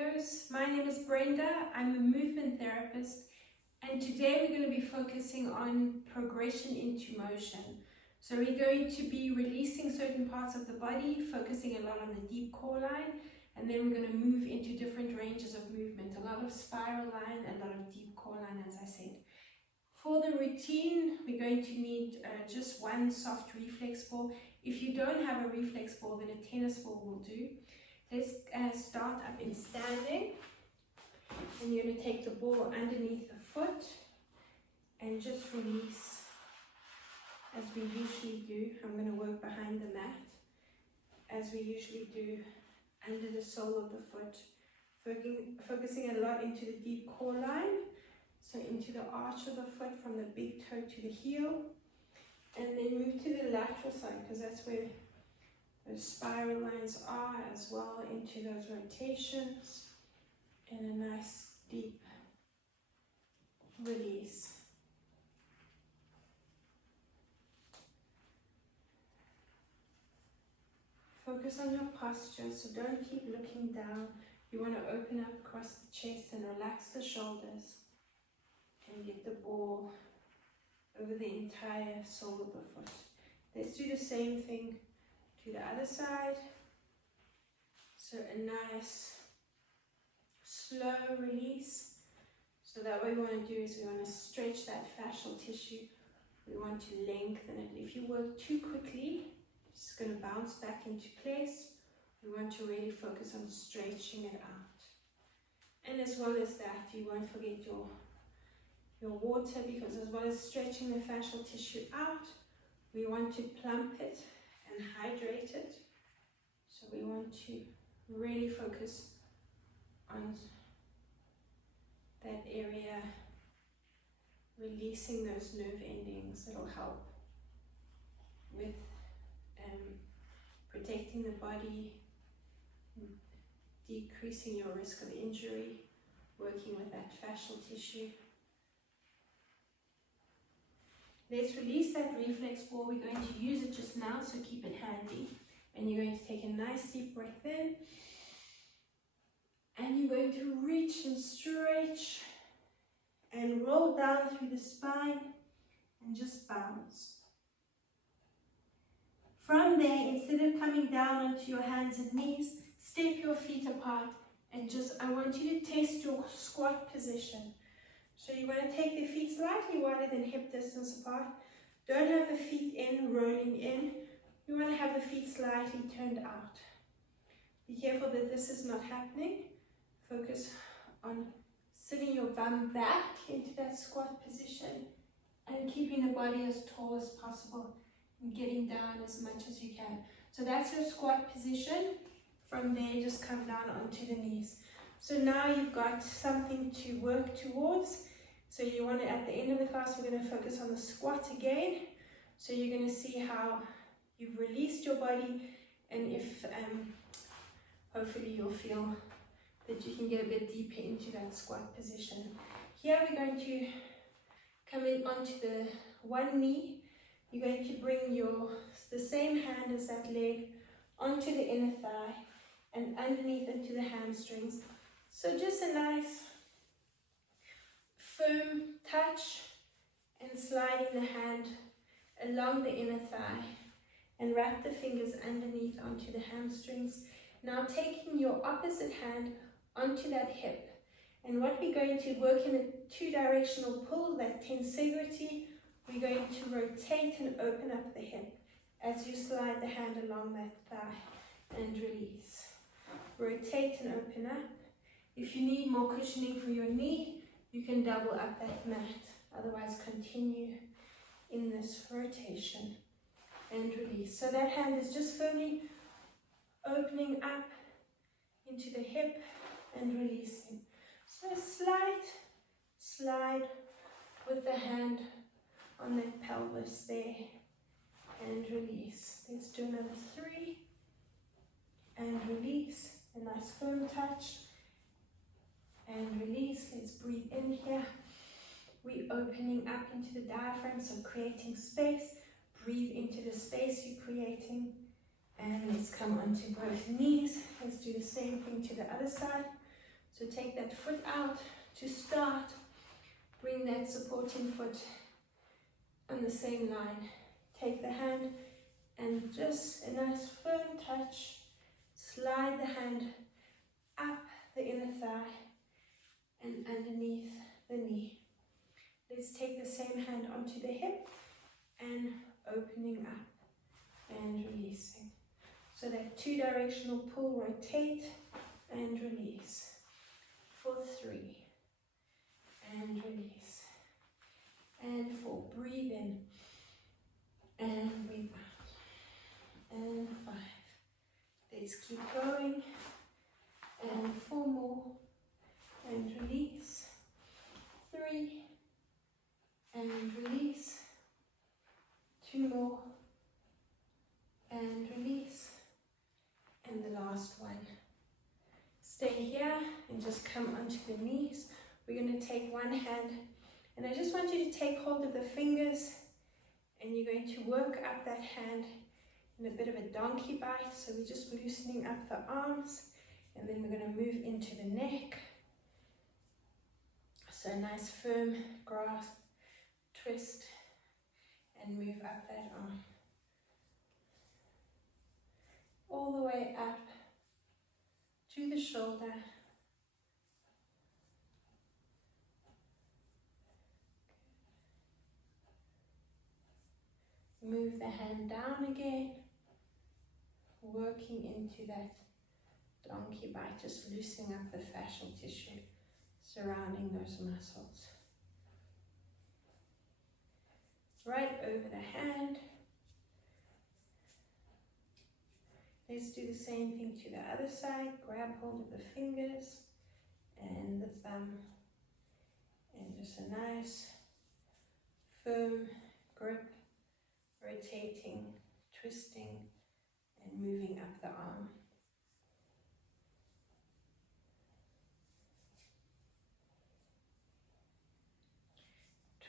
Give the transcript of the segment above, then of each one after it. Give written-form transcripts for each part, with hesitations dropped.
videos. My name is Brenda. I'm a movement therapist, and today we're going to be focusing on progression into motion. So we're going to be releasing certain parts of the body, focusing a lot on the deep core line, and then we're going to move into different ranges of movement, a lot of spiral line, a lot of deep core line, as I said. For the routine, we're going to need just one soft reflex ball. If you don't have a reflex ball, then a tennis ball will do. Let's start up in standing, and you're going to take the ball underneath the foot and just release as we usually do. I'm going to work behind the mat as we usually do, under the sole of the foot, focusing a lot into the deep core line, so into the arch of the foot from the big toe to the heel, and then move to the lateral side because that's where those spiral lines are as well, into those rotations, and a nice deep release. Focus on your posture, so don't keep looking down. You want to open up across the chest and relax the shoulders and get the ball over the entire sole of the foot. Let's do the same thing to the other side. So a nice slow release. So that what we want to do is we want to stretch that fascial tissue. We want to lengthen it. If you work too quickly, it's going to bounce back into place. We want to really focus on stretching it out. And as well as that, you won't forget your water, because as well as stretching the fascial tissue out, we want to plump it and hydrate it. So we want to really focus on that area, releasing those nerve endings. It'll help with protecting the body, decreasing your risk of injury, working with that fascial tissue. Let's release that reflex ball. We're going to use it just now, so keep it handy. And you're going to take a nice deep breath in. And you're going to reach and stretch and roll down through the spine and just bounce. From there, instead of coming down onto your hands and knees, step your feet apart and I want you to test your squat position. So you want to take the feet slightly wider than hip distance apart. Don't have the feet in, rolling in. You want to have the feet slightly turned out. Be careful that this is not happening. Focus on sitting your bum back into that squat position and keeping the body as tall as possible and getting down as much as you can. So that's your squat position. From there, just come down onto the knees. So now you've got something to work towards. So you want to, at the end of the class, we're going to focus on the squat again. So you're going to see how you've released your body, and if hopefully you'll feel that you can get a bit deeper into that squat position. Here we're going to come in onto the one knee. You're going to bring the same hand as that leg onto the inner thigh and underneath into the hamstrings. So just a nice firm touch and sliding the hand along the inner thigh and wrap the fingers underneath onto the hamstrings. Now taking your opposite hand onto that hip, and what we're going to work in a two-directional pull, that tensegrity. We're going to rotate and open up the hip as you slide the hand along that thigh and release. Rotate and open up. If you need more cushioning for your knee, you can double up that mat. Otherwise, continue in this rotation and release. So that hand is just firmly opening up into the hip and releasing. So a slight slide with the hand on that pelvis there and release. Let's do another 3 and release. A nice firm touch and release. Let's breathe in here. We're opening up into the diaphragm, so creating space. Breathe into the space you're creating, and let's come onto both knees. Let's do the same thing to the other side. So take that foot out to start. Bring that supporting foot on the same line. Take the hand and just a nice firm touch. Slide the hand up the inner thigh and underneath the knee. Let's take the same hand onto the hip and opening up and releasing. So that 2-directional pull, rotate and release. For 3 and release. And 4, breathe in and breathe out. And 5. Let's keep going. And 4 more and release. 3 and release. 2 more and release. And the last one. Stay here and just come onto the knees. We're going to take one hand and I just want you to take hold of the fingers and you're going to work up that hand in a bit of a donkey bite. So we're just loosening up the arms and then we're going to move into the neck. So a nice firm grasp, twist and move up that arm. All the way up to the shoulder. Move the hand down again, working into that donkey bite, just loosening up the fascial tissue surrounding those muscles. Right over the hand. Let's do the same thing to the other side. Grab hold of the fingers and the thumb and just a nice firm grip, rotating, twisting and moving up the arm.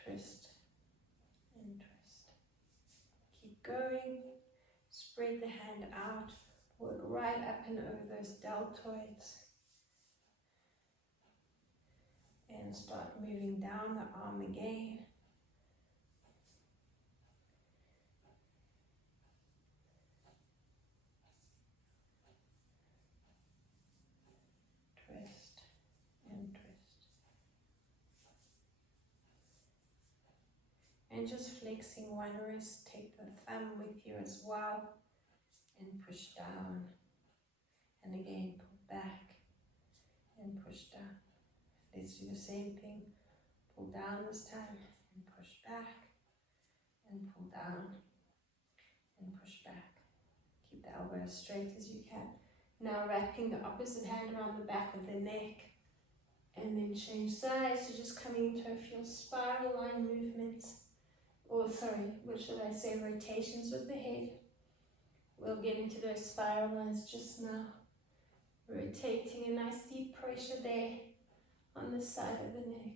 Twist and twist. Keep going. Spread the hand out. Work right up and over those deltoids. And start moving down the arm again. Twist and twist. And just flexing one wrist, take the thumb with you as well. And push down, and again pull back and push down. Let's do the same thing. Pull down this time and push back and pull down and push back. Keep the elbow as straight as you can. Now wrapping the opposite hand around the back of the neck and then change sides. So just coming into a few spiral line movements, or sorry, what should I say, rotations with the head. We'll get into those spiral lines just now. Rotating, a nice deep pressure there on the side of the neck.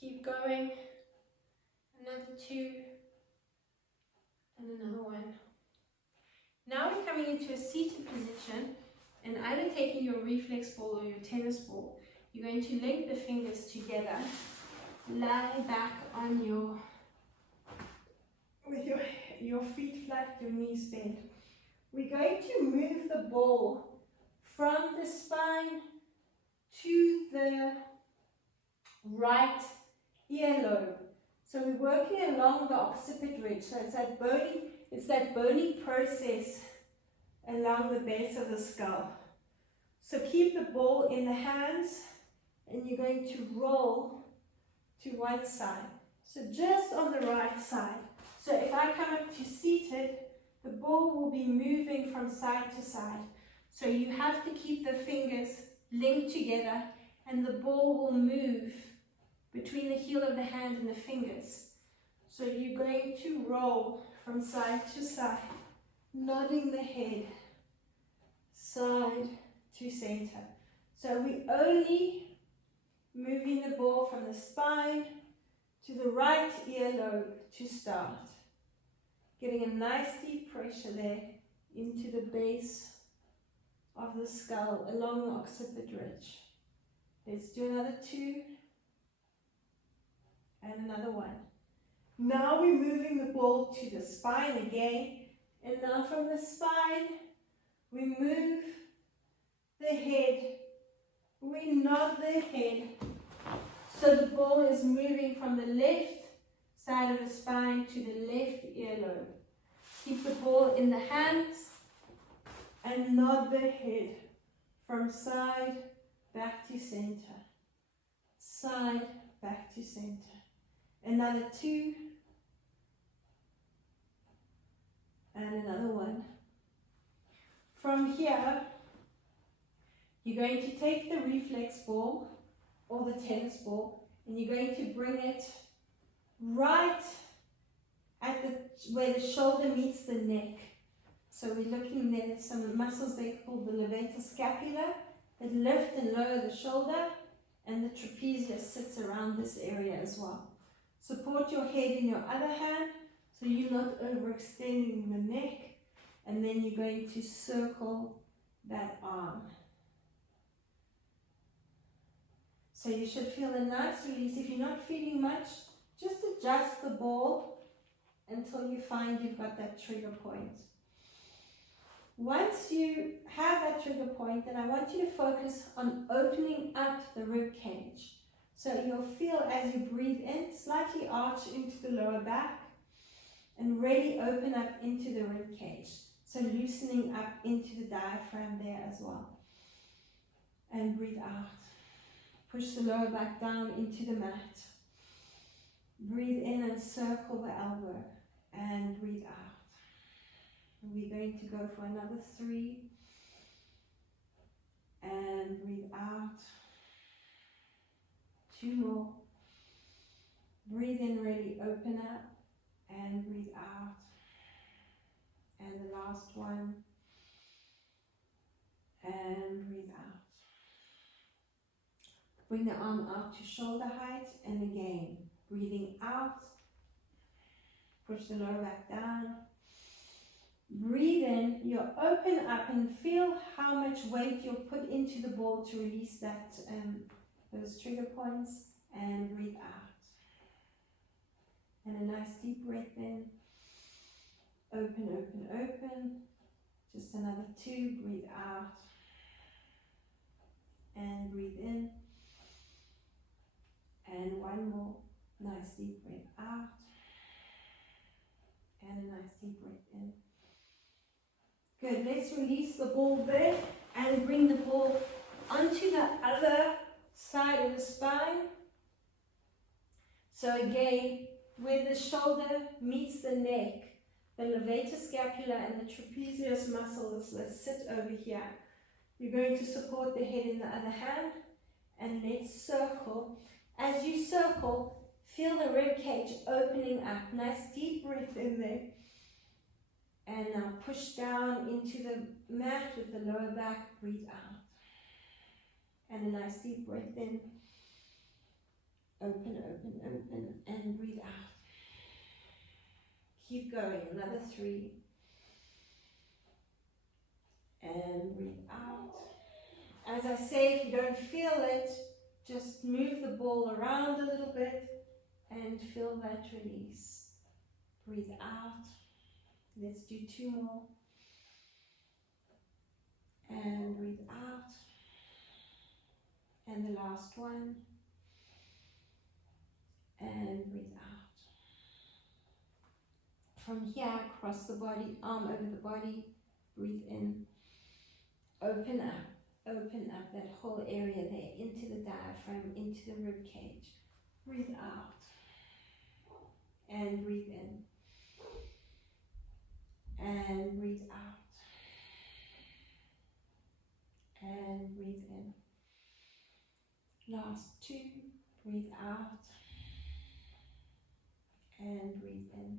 Keep going. Another 2. And another 1. Now we're coming into a seated position and either taking your reflex ball or your tennis ball, you're going to link the fingers together, lie back on with your feet flat, your knees bent. We're going to move the ball from the spine to the right earlobe. So we're working along the occiput ridge. So it's that bony process along the base of the skull. So keep the ball in the hands and you're going to roll to one side. So just on the right side. So if I come up to seated, the ball will be moving from side to side. So you have to keep the fingers linked together and the ball will move between the heel of the hand and the fingers. So you're going to roll from side to side, nodding the head, side to center. So we're only moving the ball from the spine to the right earlobe to start. Getting a nice deep pressure there into the base of the skull along the occiput ridge. Let's do another 2 and another 1. Now we're moving the ball to the spine again, and now from the spine we move the head, we nod the head, so the ball is moving from the left side of the spine to the left earlobe. Keep the ball in the hands and nod the head from side back to center, side back to center. Another 2 and another 1. From here, you're going to take the reflex ball or the tennis ball and you're going to bring it right at where the shoulder meets the neck. So we're looking there, some muscles there called the levator scapula that lift and lower the shoulder, and the trapezius sits around this area as well. Support your head in your other hand so you're not overextending the neck, and then you're going to circle that arm. So you should feel a nice release. If you're not feeling much, just adjust the ball until you find you've got that trigger point. Once you have that trigger point, then I want you to focus on opening up the rib cage. So you'll feel as you breathe in, slightly arch into the lower back and really open up into the rib cage. So loosening up into the diaphragm there as well. And breathe out. Push the lower back down into the mat. Breathe in and circle the elbow and breathe out. We're going to go for another 3 and breathe out. 2 more. Breathe in, really open up and breathe out. And the last one and breathe out. Bring the arm out to shoulder height and again breathing out. Push the lower back down. Breathe in, you open up and feel how much weight you'll put into the ball to release that those trigger points, and breathe out. And a nice deep breath in. Open, open, open. Just another 2, breathe out. And breathe in. And 1 more. Nice deep breath out. And a nice deep breath in. Good, let's release the ball there and bring the ball onto the other side of the spine. So again, where the shoulder meets the neck, the levator scapula and the trapezius muscles that sit over here, you're going to support the head in the other hand, and let's circle. As you circle, feel the rib cage opening up. Nice deep breath in there. And now push down into the mat with the lower back, breathe out. And a nice deep breath in. Open, open, open, and breathe out. Keep going, another 3. And breathe out. As I say, if you don't feel it, just move the ball around a little bit and feel that release. Breathe out. Let's do 2 more. And breathe out. And the last one. And breathe out. From here, cross the body, arm over the body. Breathe in. Open up that whole area there, into the diaphragm, into the rib cage. Breathe out. And breathe in. And breathe out. And breathe in. Last 2. Breathe out. And breathe in.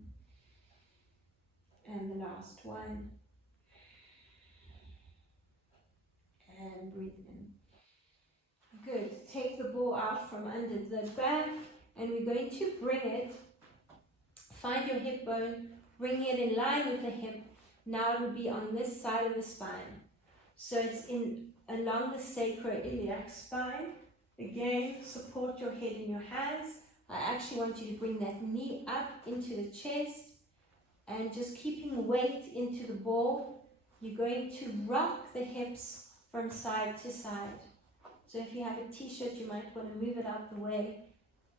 And the last one. And breathe in. Good. Take the ball out from under the back, and we're going to bring it. Find your hip bone. Bring it in line with the hip. Now it will be on this side of the spine. So it's along the sacroiliac spine. Again, support your head in your hands. I actually want you to bring that knee up into the chest and just keeping weight into the ball. You're going to rock the hips from side to side. So if you have a t-shirt, you might want to move it out the way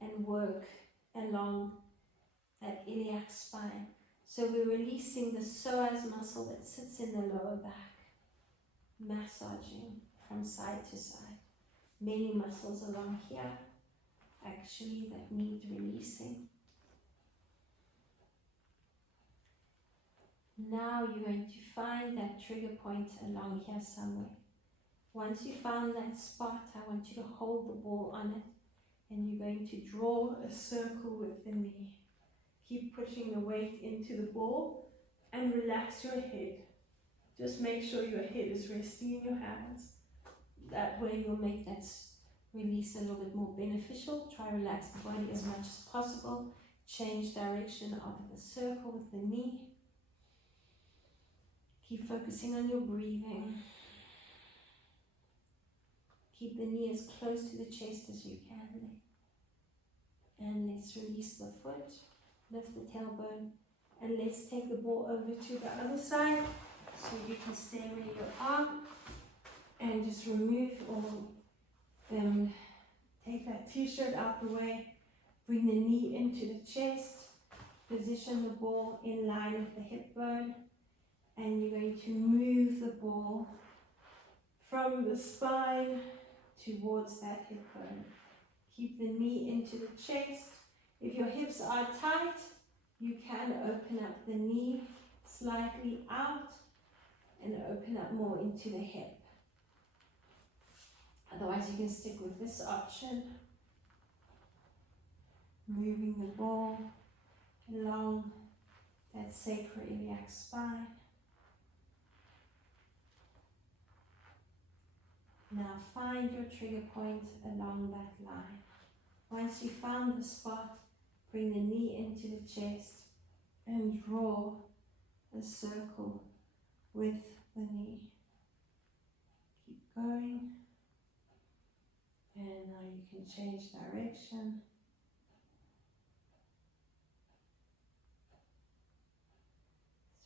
and work along that iliac spine. So we're releasing the psoas muscle that sits in the lower back, massaging from side to side. Many muscles along here actually that need releasing. Now you're going to find that trigger point along here somewhere. Once you found that spot, I want you to hold the ball on it, and you're going to draw a circle with the knee. Keep pushing the weight into the ball and relax your head. Just make sure your head is resting in your hands. That way you'll make that release a little bit more beneficial. Try to relax the body as much as possible. Change direction of the circle with the knee. Keep focusing on your breathing. Keep the knee as close to the chest as you can. And let's release the foot. Lift the tailbone. And let's take the ball over to the other side. So you can stay where you are. And just remove or take that t-shirt out the way. Bring the knee into the chest. Position the ball in line with the hip bone. And you're going to move the ball from the spine towards that hip bone. Keep the knee into the chest. If your hips are tight, you can open up the knee slightly out and open up more into the hip. Otherwise, you can stick with this option. Moving the ball along that sacroiliac spine. Now find your trigger point along that line. Once you found the spot, bring the knee into the chest and draw a circle with the knee. Keep going. And now you can change direction.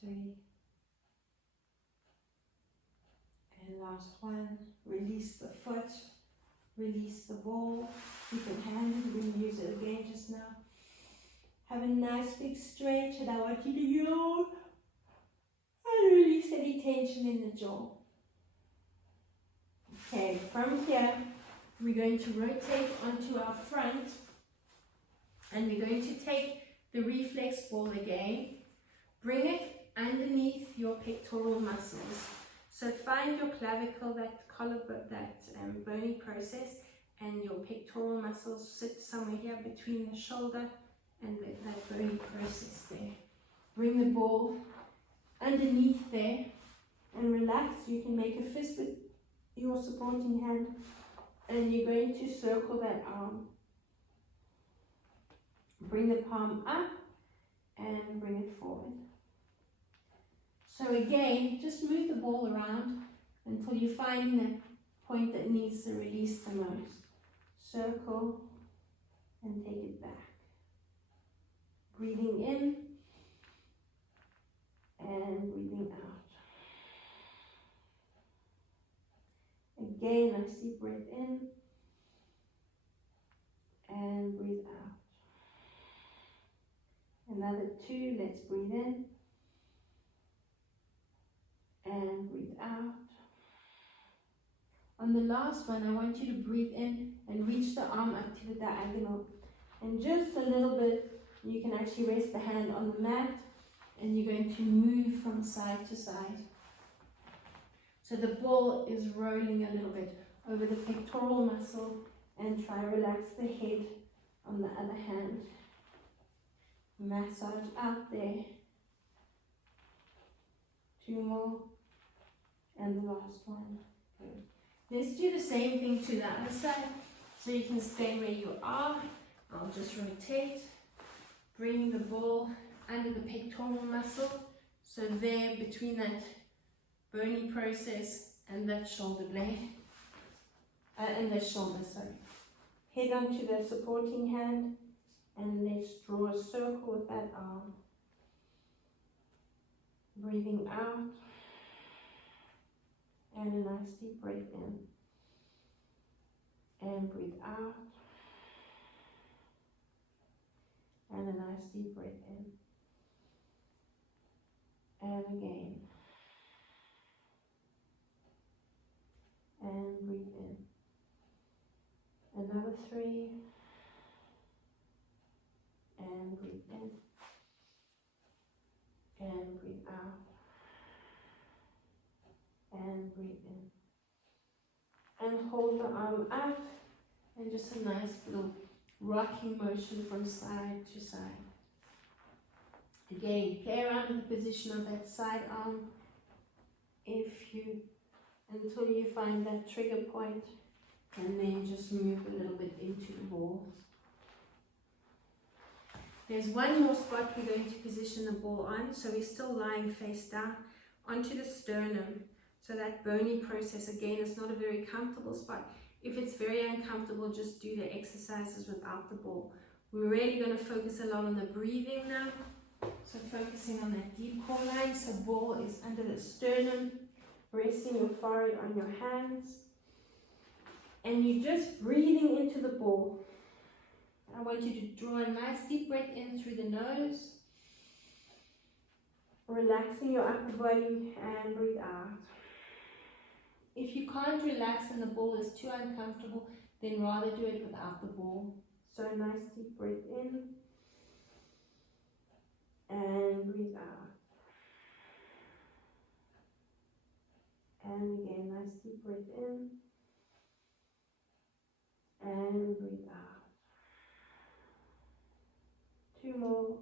Three. And last one. Release the foot. Release the ball. You can hand it. We're going to use it again just now. Have a nice big stretch, and I want you to yawn and release any tension in the jaw. Okay, from here, we're going to rotate onto our front, and we're going to take the reflex ball again, bring it underneath your pectoral muscles. So find your clavicle, that collarbone, that bony process, and your pectoral muscles sit somewhere here between the shoulder and that bony process there. Bring the ball underneath there and relax. You can make a fist with your supporting hand, and you're going to circle that arm. Bring the palm up and bring it forward. So again, just move the ball around until you find that point that needs to release the most. Circle and take it back. Breathing in and breathing out. Again, nice deep breath in and breathe out. Another 2, let's breathe in and breathe out. On the last one, I want you to breathe in and reach the arm up to the diagonal. And just a little bit, you can actually rest the hand on the mat, and you're going to move from side to side. So the ball is rolling a little bit over the pectoral muscle, and try to relax the head on the other hand. Massage out there. 2 more. And the last one. Good. Let's do the same thing to the other side. So you can stay where you are. I'll just rotate. Bring the ball under the pectoral muscle. So there between that bony process and that shoulder blade. And the shoulder, sorry. Head onto the supporting hand and let's draw a circle with that arm. Breathing out and a nice deep breath in. And breathe out and a nice deep breath in. And again. And breathe in. Another 3. And breathe in. And breathe out. And breathe in. And hold the arm up. And just a nice little rocking motion from side to side. Again, play around with the position of that side arm until you find that trigger point, and then just move a little bit into the ball. There's one more spot we're going to position the ball on, so we're still lying face down onto the sternum. So that bony process, again, is not a very comfortable spot. If it's very uncomfortable, just do the exercises without the ball. We're really going to focus a lot on the breathing now. So focusing on that deep core line. So ball is under the sternum, resting your forehead on your hands. And you're just breathing into the ball. I want you to draw a nice deep breath in through the nose. Relaxing your upper body and breathe out. If you can't relax and the ball is too uncomfortable, then rather do it without the ball. So a nice deep breath in and breathe out. And again, nice deep breath in and breathe out. 2 more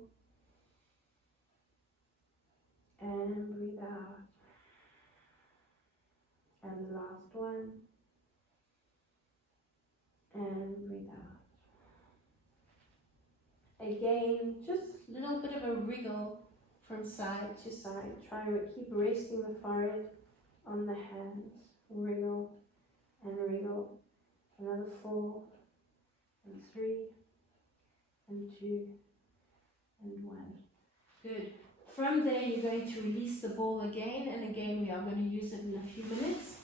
and breathe out. And the last one, and breathe out. Again, just a little bit of a wriggle from side to side. Try to keep resting the forehead on the hands. Wriggle and wriggle. Another 4 and 3 and 2 and 1. Good. From there, you're going to release the ball again and again. We are going to use it in a few minutes.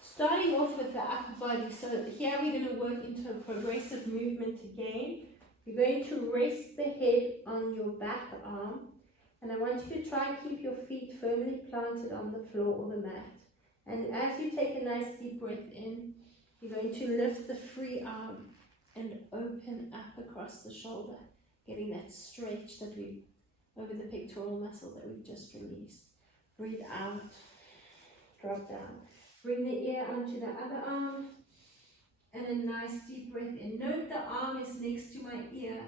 Starting off with the upper body. So here we're going to work into a progressive movement again. You're going to rest the head on your back arm. And I want you to try and keep your feet firmly planted on the floor or the mat. And as you take a nice deep breath in, you're going to lift the free arm and open up across the shoulder, getting that stretch that we over the pectoral muscle that we've just released. Breathe out, drop down. Bring the ear onto the other arm and a nice deep breath in. Note the arm is next to my ear,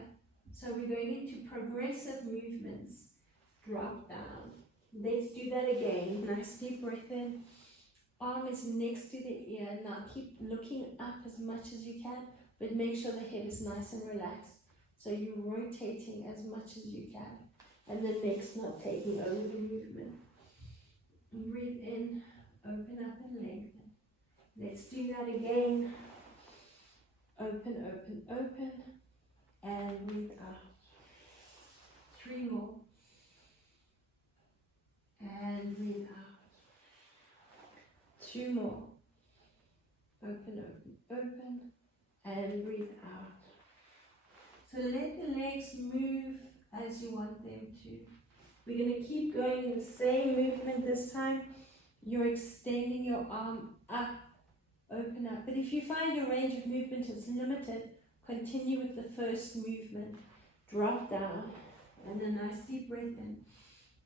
so we're going into progressive movements. Drop down. Let's do that again. Nice deep breath in. Arm is next to the ear. Now keep looking up as much as you can, but make sure the head is nice and relaxed. So you're rotating as much as you can. And the neck's not taking over the movement. Breathe in, open up and lengthen. Let's do that again. Open, open, open. And breathe out. 3 more. And breathe out. 2 more. Open, open, open. And breathe out. So let the legs move as you want them to. We're going to keep going in the same movement this time. You're extending your arm up, open up. But if you find your range of movement is limited, continue with the first movement. Drop down and a nice deep breath in.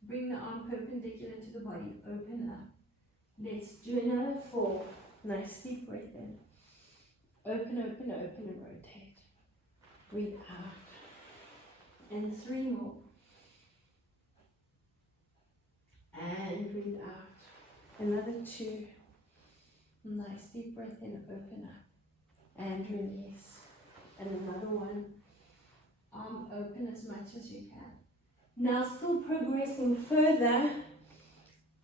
Bring the arm perpendicular to the body, open up. Let's do another 4. Nice deep breath in. Open, open, open and rotate. Breathe out. And 3 more. And breathe out. Another 2. Nice deep breath in, open up. And release. And another 1. Arm open as much as you can. Now still progressing further.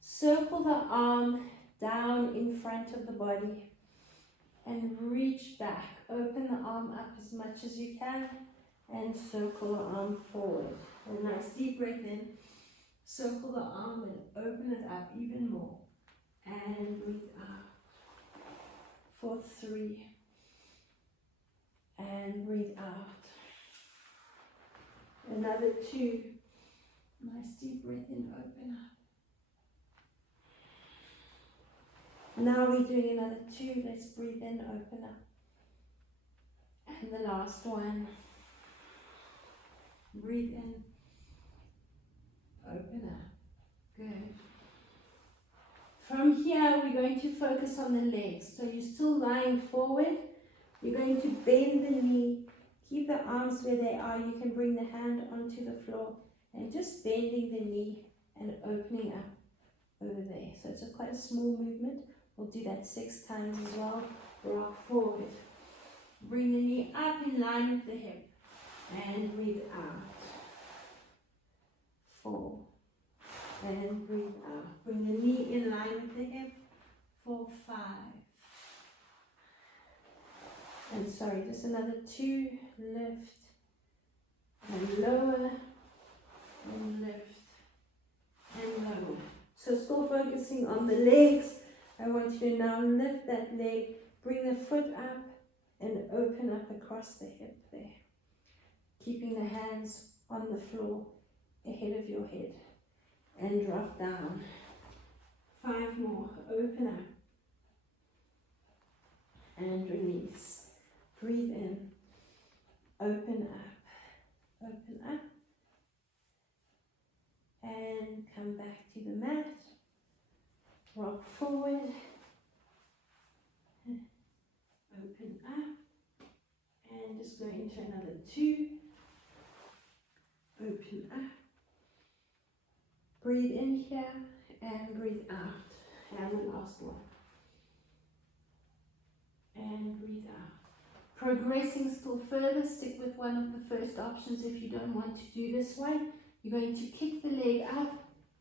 Circle the arm down in front of the body. and reach back. Open the arm up as much as you can and circle the arm forward. A nice deep breath in. Circle the arm and open it up even more. And breathe out. For 3. And breathe out. Another 2. Nice deep breath in, open up. Now we're doing another 2. Let's breathe in, open up. And the last one. Breathe in, open up. Good. From here, we're going to focus on the legs. So you're still lying forward. You're going to bend the knee. Keep the arms where they are. You can bring the hand onto the floor and just bending the knee and opening up over there. So it's quite a small movement. We'll do that 6 times as well. Rock forward. Bring the knee up in line with the hip. And breathe out. 4. And breathe out. Bring the knee in line with the hip. For 5. And sorry, just another 2. Lift. And lower. And lift. And lower. So still focusing on the legs. I want you to now lift that leg. Bring the foot up. And open up across the hip there. Keeping the hands on the floor ahead of your head. And drop down. 5 more. Open up. And release. Breathe in. Open up. Open up. And come back to the mat. Rock forward. Open up. And just go into another 2. Open up. Breathe in here and breathe out. And the last one. And breathe out. Progressing still further, stick with one of the first options if you don't want to do this one. You're going to kick the leg up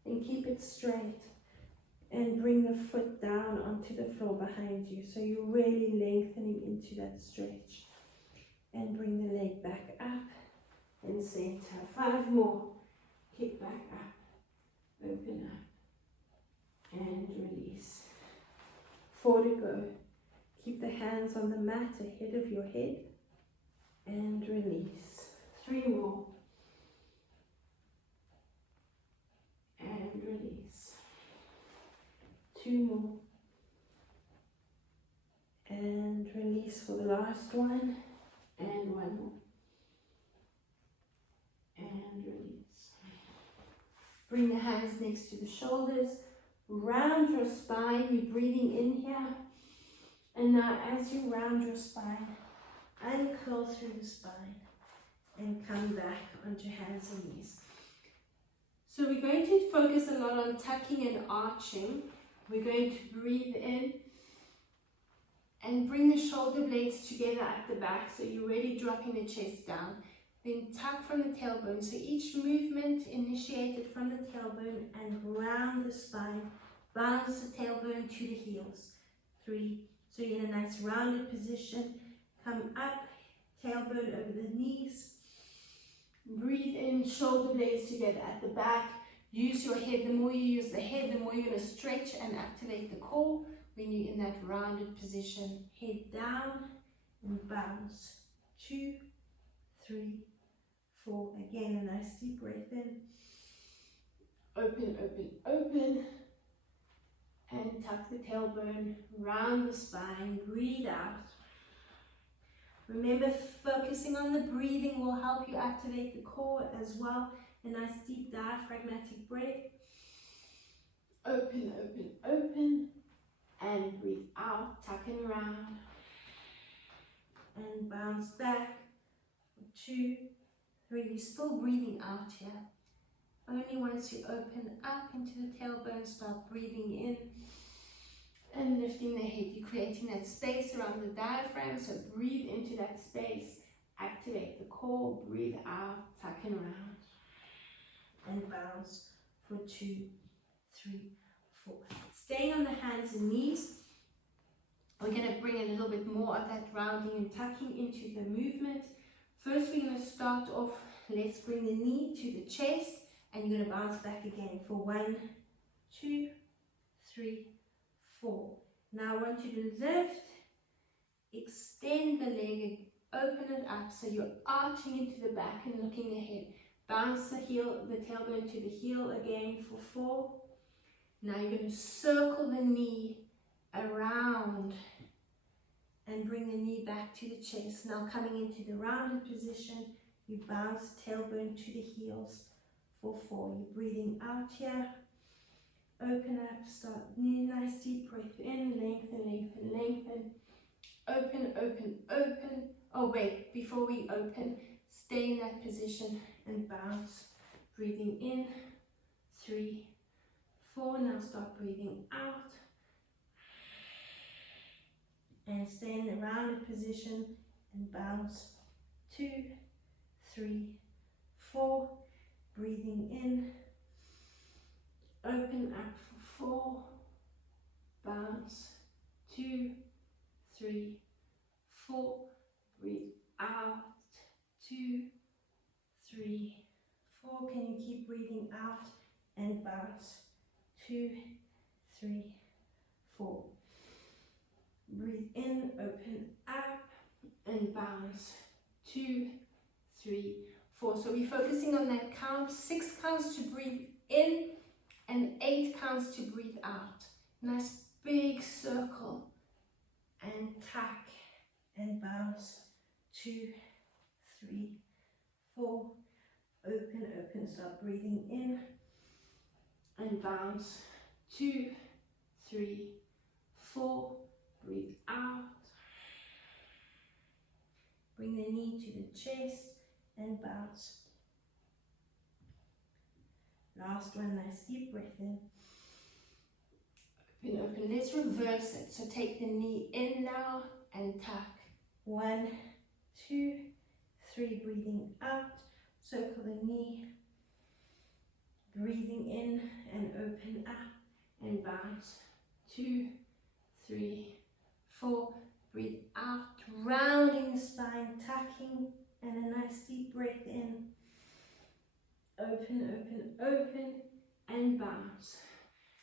and keep it straight. And bring the foot down onto the floor behind you. So you're really lengthening into that stretch. And bring the leg back up and center. 5 more. Kick back up. Open up. And release. 4 to go. Keep the hands on the mat ahead of your head. And release. 3 more. And release. 2 more. And release for the last one. And 1 more. And release. Bring the hands next to the shoulders. Round your spine. You're breathing in here. And now as you round your spine, uncurl through the spine. And come back onto hands and knees. So we're going to focus a lot on tucking and arching. We're going to breathe in and bring the shoulder blades together at the back, so you're really dropping the chest down. Then tuck from the tailbone. So each movement initiated from the tailbone and round the spine. Bounce the tailbone to the heels. 3. So you're in a nice rounded position. Come up, tailbone over the knees. Breathe in, shoulder blades together at the back. Use your head. The more you use the head, the more you're going to stretch and activate the core when you're in that rounded position. Head down and bounce. 2, 3, 4. Again, a nice deep breath in. Open, open, open. And tuck the tailbone, round the spine. Breathe out. Remember, focusing on the breathing will help you activate the core as well. A nice deep diaphragmatic breath. Open, open, open. And breathe out, tucking around. And bounce back. 2, 3. You're still breathing out here. Only once you open up into the tailbone, start breathing in. And lifting the head, you're creating that space around the diaphragm, so breathe into that space, activate the core, breathe out, tucking around, and bounce for 2, 3, 4. Staying on the hands and knees, We're going to bring a little bit more of that rounding and tucking into the movement. First, we're going to start off, let's bring the knee to the chest, and you're going to bounce back again for 1, 2, 3, 4. Now I want you to lift, extend the leg, open it up so you're arching into the back and looking ahead. Bounce the heel, the tailbone to the heel again for 4. Now you're going to circle the knee around and bring the knee back to the chest. Now coming into the rounded position, you bounce the tailbone to the heels for 4. You're breathing out here. Open up, start nice deep breath in, lengthen, lengthen, lengthen. Open, open, open. Oh wait, before we open, stay in that position and bounce. Breathing in, 3, 4. Now start breathing out. And stay in the rounded position and bounce. 2, 3, 4. Breathing in. Open up for 4. Bounce. 2, 3, 4. Breathe out. 2, 3, 4. Can you keep breathing out and bounce? 2, 3, 4. Breathe in, open up and bounce. 2, 3, 4. So we're focusing on that count. 6 counts to breathe in and 8 counts to breathe out. Nice big circle and tuck and bounce. 2, 3, 4. Open, open. Start breathing in and bounce. 2, 3, 4. Breathe out. Bring the knee to the chest and bounce. Last one, nice deep breath in. Open, open. Let's reverse it. So take the knee in now and tuck. 1, 2, 3. Breathing out. Circle the knee. Breathing in and open up and bounce. 2, 3, 4. Breathe out, rounding the spine, tucking, and a nice deep breath in. Open, open, open, and bounce.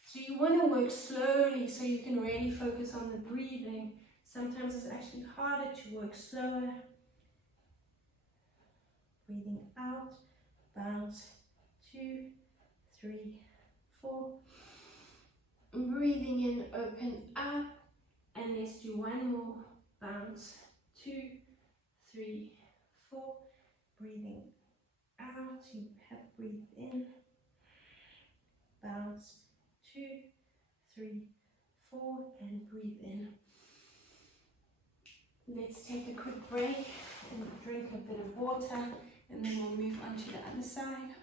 So you want to work slowly so you can really focus on the breathing. Sometimes it's actually harder to work slower. Breathing out, bounce. 2, 3, 4. Breathing in, open up. And let's do one more. Bounce. 2, 3, 4. Breathing out. You have breathed in. Bounce. 2, 3, 4. And breathe in. Let's take a quick break and drink a bit of water. And then we'll move on to the other side.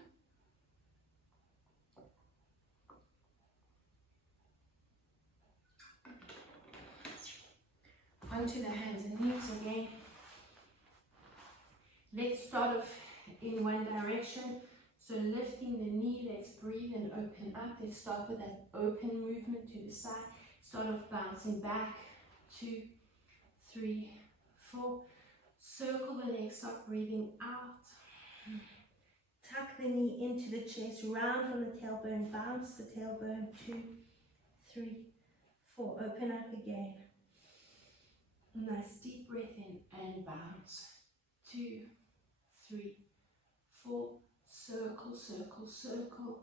Onto the hands and knees again. Let's start off in one direction. So lifting the knee, let's breathe and open up. Let's start with that open movement to the side. Start off bouncing back. 2, 3, 4. Circle the legs, start breathing out. Tuck the knee into the chest, round on the tailbone, bounce the tailbone. 2, 3, 4. Open up again. Nice deep breath in and bounce. 2, 3, 4. Circle, circle, circle.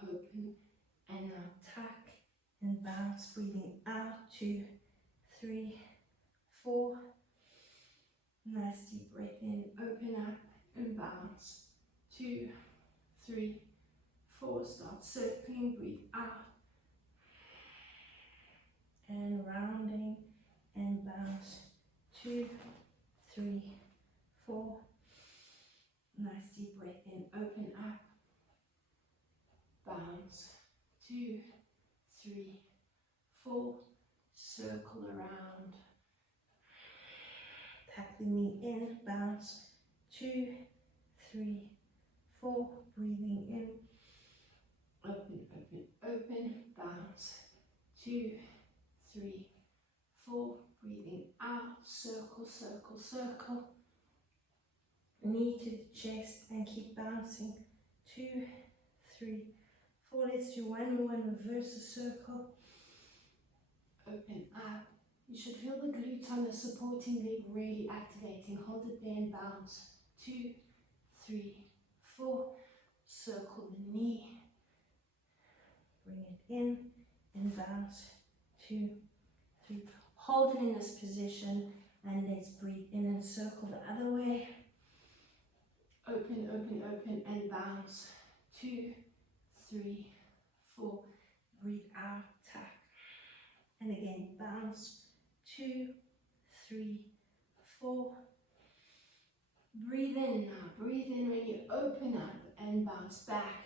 Open and now tuck and bounce. Breathing out. 2, 3, 4. Nice deep breath in. Open up and bounce. 2, 3, 4. Start circling. Breathe out. And rounding. And bounce. 2, 3, 4. Nice deep breath in. Open up. Bounce. 2, 3, 4. Circle around. Tuck the knee in. Bounce. 2, 3, 4. Breathing in. Open, open, open. Bounce. 2, 3, 4, breathing out, circle, circle, circle. Knee to the chest and keep bouncing. 2, 3, 4. Let's do one more and reverse the circle. Open up. You should feel the glutes on the supporting leg really activating. Hold it there and bounce. 2, 3, 4. Circle the knee. Bring it in and bounce. 2, 3. Hold it in this position and let's breathe in and circle the other way. Open, open, open and bounce. 2, 3, 4. Breathe out, tuck. And again, bounce. 2, 3, 4. Breathe in now. Breathe in when you open up and bounce back.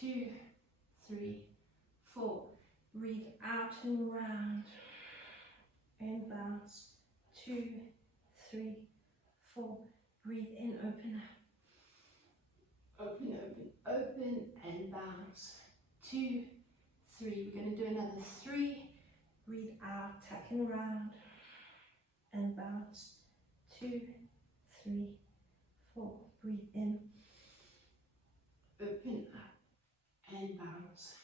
2, 3, 4. Breathe out and round and bounce. 2, 3, 4. Breathe in, open up. Open, open, open and bounce. 2, 3. We're going to do another 3. Breathe out, tucking around and bounce. 2, 3, 4. Breathe in. Open up and bounce.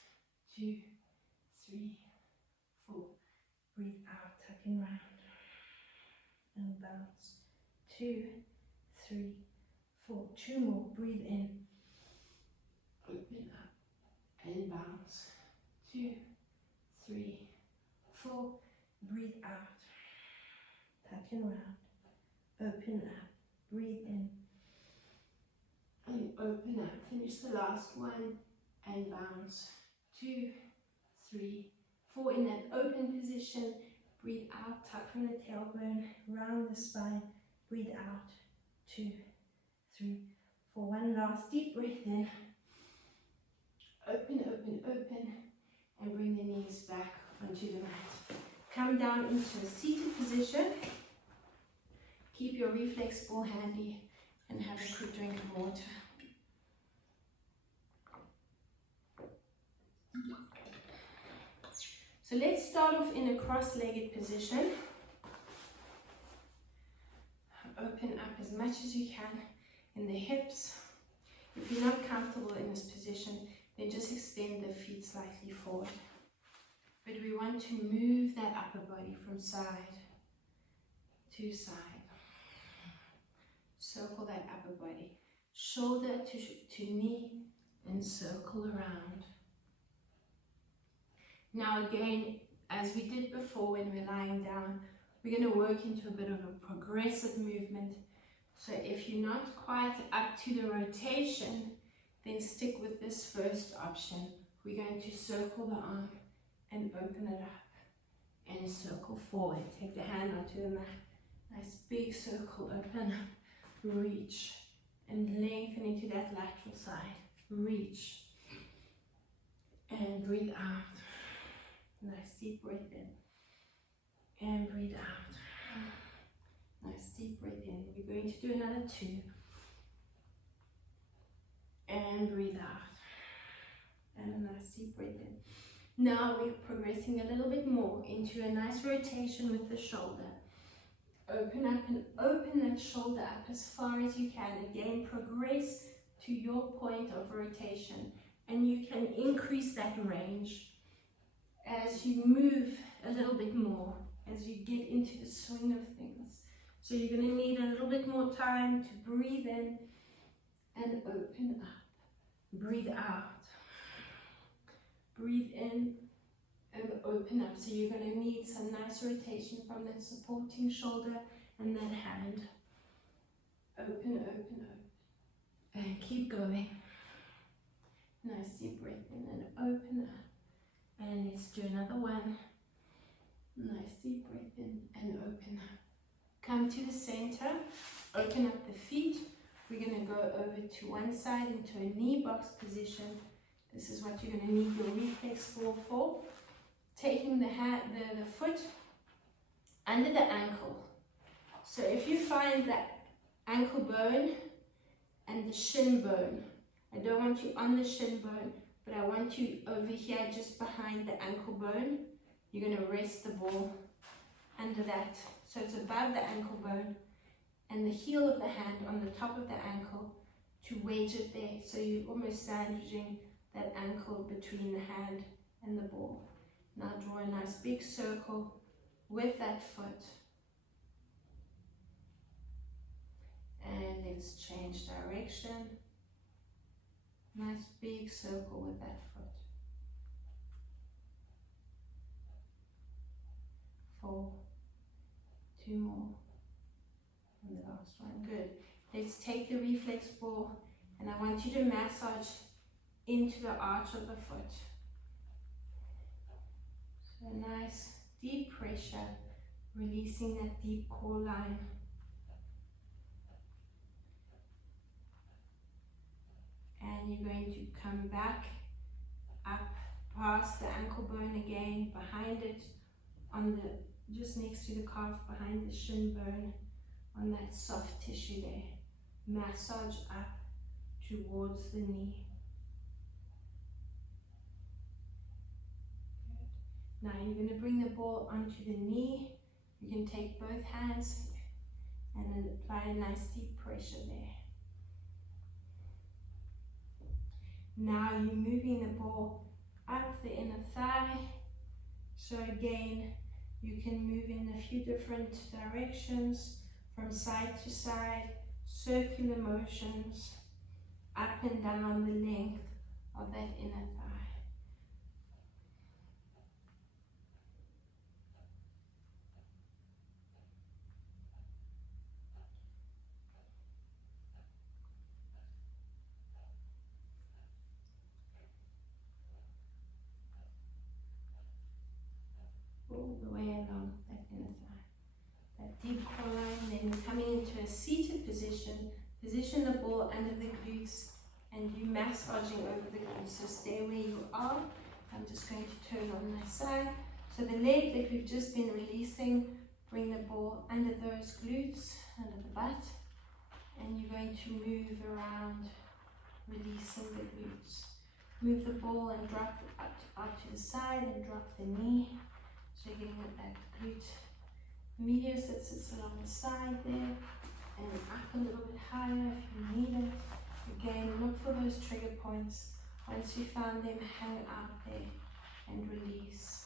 2, 3, 4. Breathe out, tucking round and bounce. 2, 3, 4. 2 more. Breathe in. Open up and bounce. 2, 3, 4. Breathe out. Tucking round. Open up. Breathe in. And open up. Finish the last one and bounce. 2, 3, 4. In that open position, breathe out, tuck from the tailbone, round the spine, breathe out. 2, 3, 4. One last deep breath in. Open, open, open, and bring the knees back onto the mat. Come down into a seated position. Keep your reflex ball handy and have a quick drink of water. So let's start off in a cross-legged position. Open up as much as you can in the hips. If you're not comfortable in this position, then just extend the feet slightly forward. But we want to move that upper body from side to side. Circle that upper body. Shoulder to knee and circle around. Now again, as we did before when we're lying down, we're going to work into a bit of a progressive movement. So if you're not quite up to the rotation, then stick with this first option. We're going to circle the arm and open it up and circle forward. Take the hand onto the mat. Nice big circle, open up, reach, and lengthen into that lateral side. Reach and breathe out. Nice deep breath in and breathe out. Nice deep breath in. We're going to do another 2 and breathe out. And a nice deep breath in. Now we're progressing a little bit more into a nice rotation with the shoulder. Open up and open that shoulder up as far as you can. Again, progress to your point of rotation, and you can increase that range as you move a little bit more, as you get into the swing of things. So you're going to need a little bit more time to breathe in and open up. Breathe out. Breathe in and open up. So you're going to need some nice rotation from that supporting shoulder and that hand. Open, open, open. And keep going. Nice deep breath in and open up. And let's do another one. Nice deep breath in and open up. Come to the center. Open up the feet. We're going to go over to one side into a knee box position. This is what you're going to need your reflex ball for. Taking the foot under the ankle. So if you find that ankle bone and the shin bone, I don't want you on the shin bone, but I want you over here just behind the ankle bone. You're going to rest the ball under that. So it's above the ankle bone and the heel of the hand on the top of the ankle to wedge it there. So you're almost sandwiching that ankle between the hand and the ball. Now draw a nice big circle with that foot. And let's change direction. Nice big circle with that foot. 4, 2 more, and the last one. Good. Let's take the reflex ball and I want you to massage into the arch of the foot. So nice deep pressure, releasing that deep core line. And you're going to come back up past the ankle bone again, behind it, on the just next to the calf, behind the shin bone, on that soft tissue there. Massage up towards the knee. Good. Now you're going to bring the ball onto the knee. You can take both hands and then apply a nice deep pressure there. Now you're moving the ball up the inner thigh. So again, you can move in a few different directions, from side to side, circular motions, up and down the length of that inner thigh. All the way along that inner thigh. That deep core line, then you're coming into a seated position. Position the ball under the glutes and you massaging over the glutes. So stay where you are. I'm just going to turn on my side. So the leg that we've just been releasing, bring the ball under those glutes, under the butt, and you're going to move around, releasing the glutes. Move the ball and drop it out to the side and drop the knee. So you're getting that glute medius that sits along the side there, and up a little bit higher if you need it. Again, look for those trigger points. Once you found them, hang out there and release.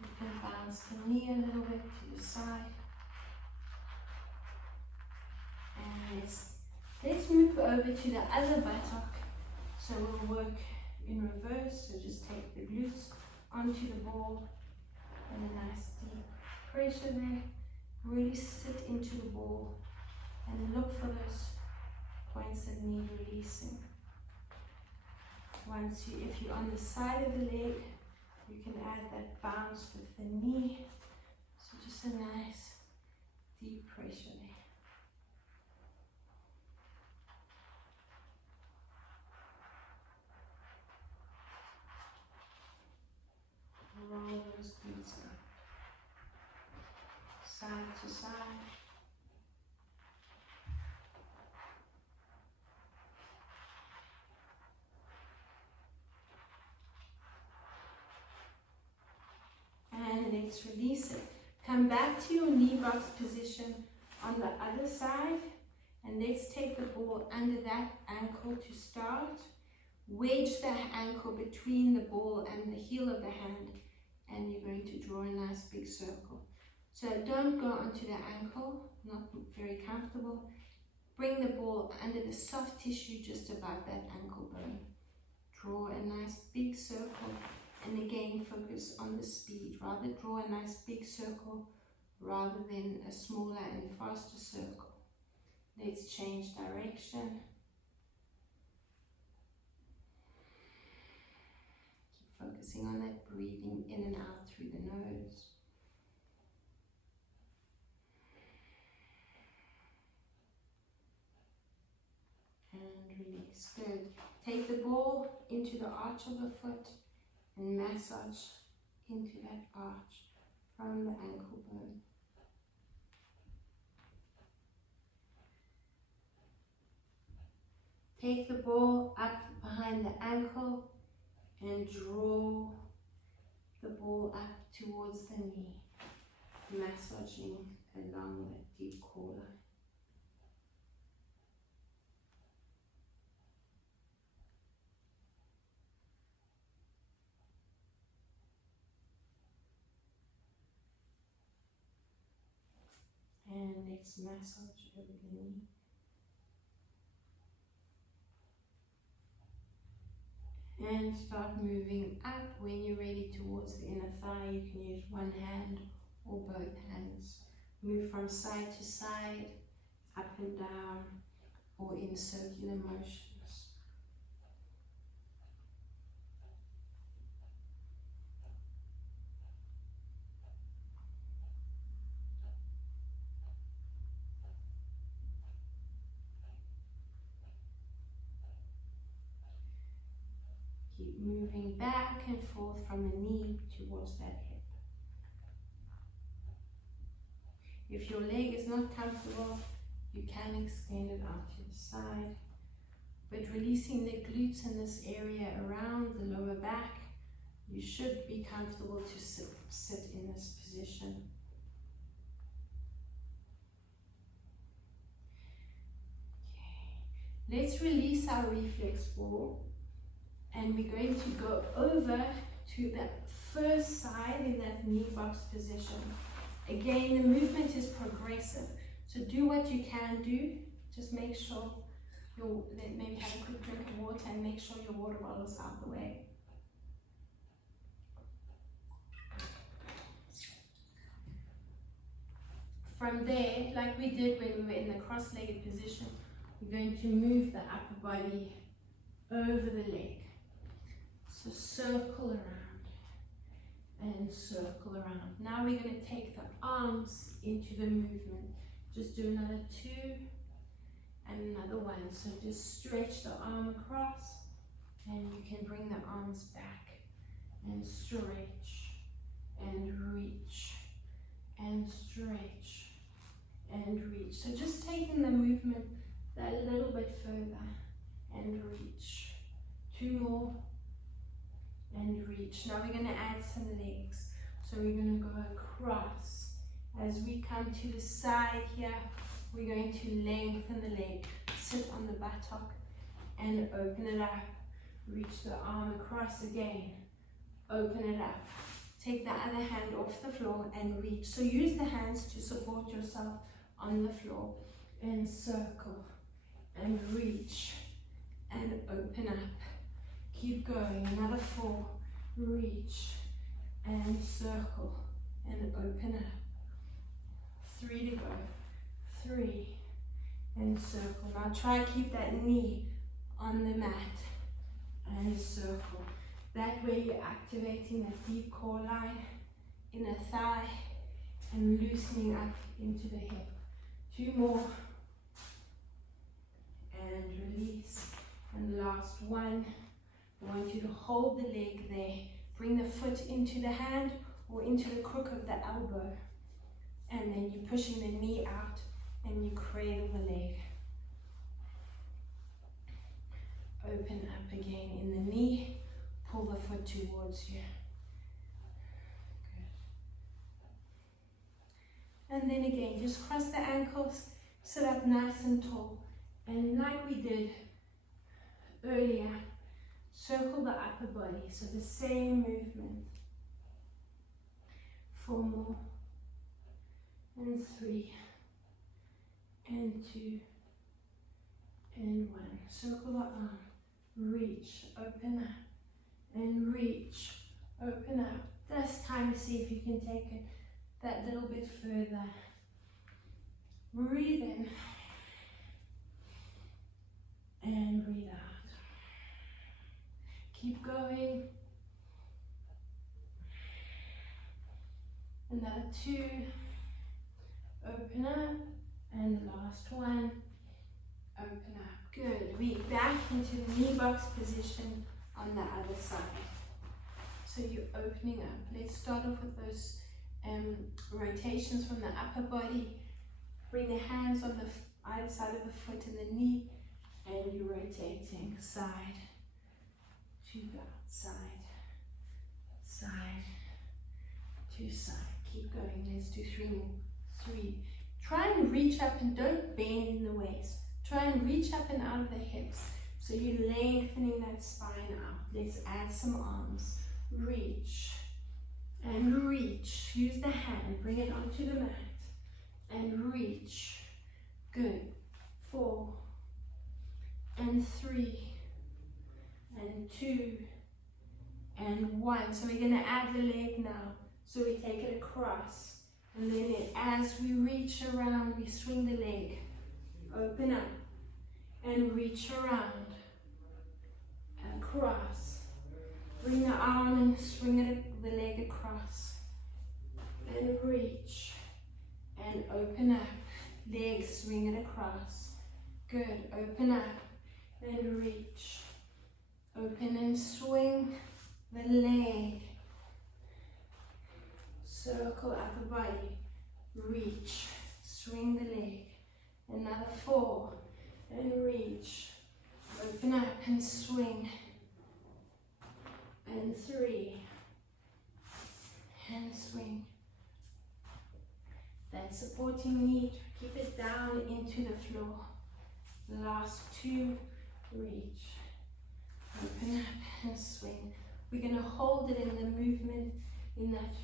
You can bounce the knee a little bit to the side. And let's move over to the other buttock. So we'll work in reverse. So just take the glutes onto the ball and a nice deep pressure there. Really sit into the ball and look for those points that need releasing. If you're on the side of the leg, you can add that bounce with the knee. So just a nice deep pressure there. Roll those glutes up, side to side. And let's release it. Come back to your knee box position on the other side, and let's take the ball under that ankle to start. Wedge the ankle between the ball and the heel of the hand, and you're going to draw a nice big circle. So don't go onto the ankle, not very comfortable. Bring the ball under the soft tissue just above that ankle bone. Draw a nice big circle, and again focus on the speed. Rather draw a nice big circle rather than a smaller and faster circle. Let's change direction. Focusing on that breathing in and out through the nose. And release. Good. Take the ball into the arch of the foot and massage into that arch from the ankle bone. Take the ball up behind the ankle and draw the ball up towards the knee, massaging along that deep core line. And let's massage over the knee. And start moving up. When you're ready towards the inner thigh, you can use one hand or both hands. Move from side to side, up and down, or in circular motions. Keep moving back and forth from the knee towards that hip. If your leg is not comfortable, you can extend it out to the side. But releasing the glutes in this area around the lower back, you should be comfortable to sit in this position. Okay. Let's release our reflex ball. And we're going to go over to the first side in that knee box position. Again, the movement is progressive. So do what you can do. Just make sure maybe have a quick drink of water and make sure your water bottle is out of the way. From there, like we did when we were in the cross-legged position, we're going to move the upper body over the leg. So circle around and circle around. Now we're going to take the arms into the movement. Just do another 2 and another 1. So just stretch the arm across and you can bring the arms back and stretch and reach and stretch and reach. So just taking the movement that little bit further and reach. 2 more. And reach. Now we're going to add some legs. So we're going to go across. As we come to the side here, we're going to lengthen the leg. Sit on the buttock and open it up. Reach the arm across again. Open it up. Take the other hand off the floor and reach. So use the hands to support yourself on the floor. And circle. And reach. And open up. Keep going, another 4, reach, and circle, and open up. 3 to go, 3, and circle. Now try to keep that knee on the mat, and circle. That way you're activating that deep core line, inner thigh, and loosening up into the hip. 2 more, and release, and last 1. I want you to hold the leg there. Bring the foot into the hand or into the crook of the elbow. And then you're pushing the knee out and you cradle the leg. Open up again in the knee. Pull the foot towards you. Good. And then again, just cross the ankles. Sit up nice and tall. And like we did earlier, circle the upper body, so the same movement. 4 more, and 3, and 2, and 1. Circle the arm, reach, open up, and reach, open up. This time, see if you can take it that little bit further. Breathe in, and breathe out. Keep going. Another 2. Open up. And the last 1. Open up. Good. We back into the knee box position on the other side. So you're opening up. Let's start off with those rotations from the upper body. Bring the hands on the either side of the foot and the knee. And you're rotating side to the outside, side to side. Keep going. Let's do 3 more. 3. Try and reach up and don't bend in the waist. Try and reach up and out of the hips. So you're lengthening that spine out. Let's add some arms. Reach and reach. Use the hand. Bring it onto the mat. And reach. Good. 4 and 3 and 2 and 1. So we're going to add the leg now. So we take it across. And then as we reach around, we swing the leg. Open up. And reach around. Across. Bring the arm and swing the leg across. And reach. And open up. Leg, swing it across. Good. Open up. And reach. Open and swing the leg. Circle upper body. Reach. Swing the leg. Another 4. And reach. Open up and swing. And 3. And swing. That supporting knee, keep it down into the floor. Last 2. Reach. Open up and swing. We're going to hold it in the movement, in that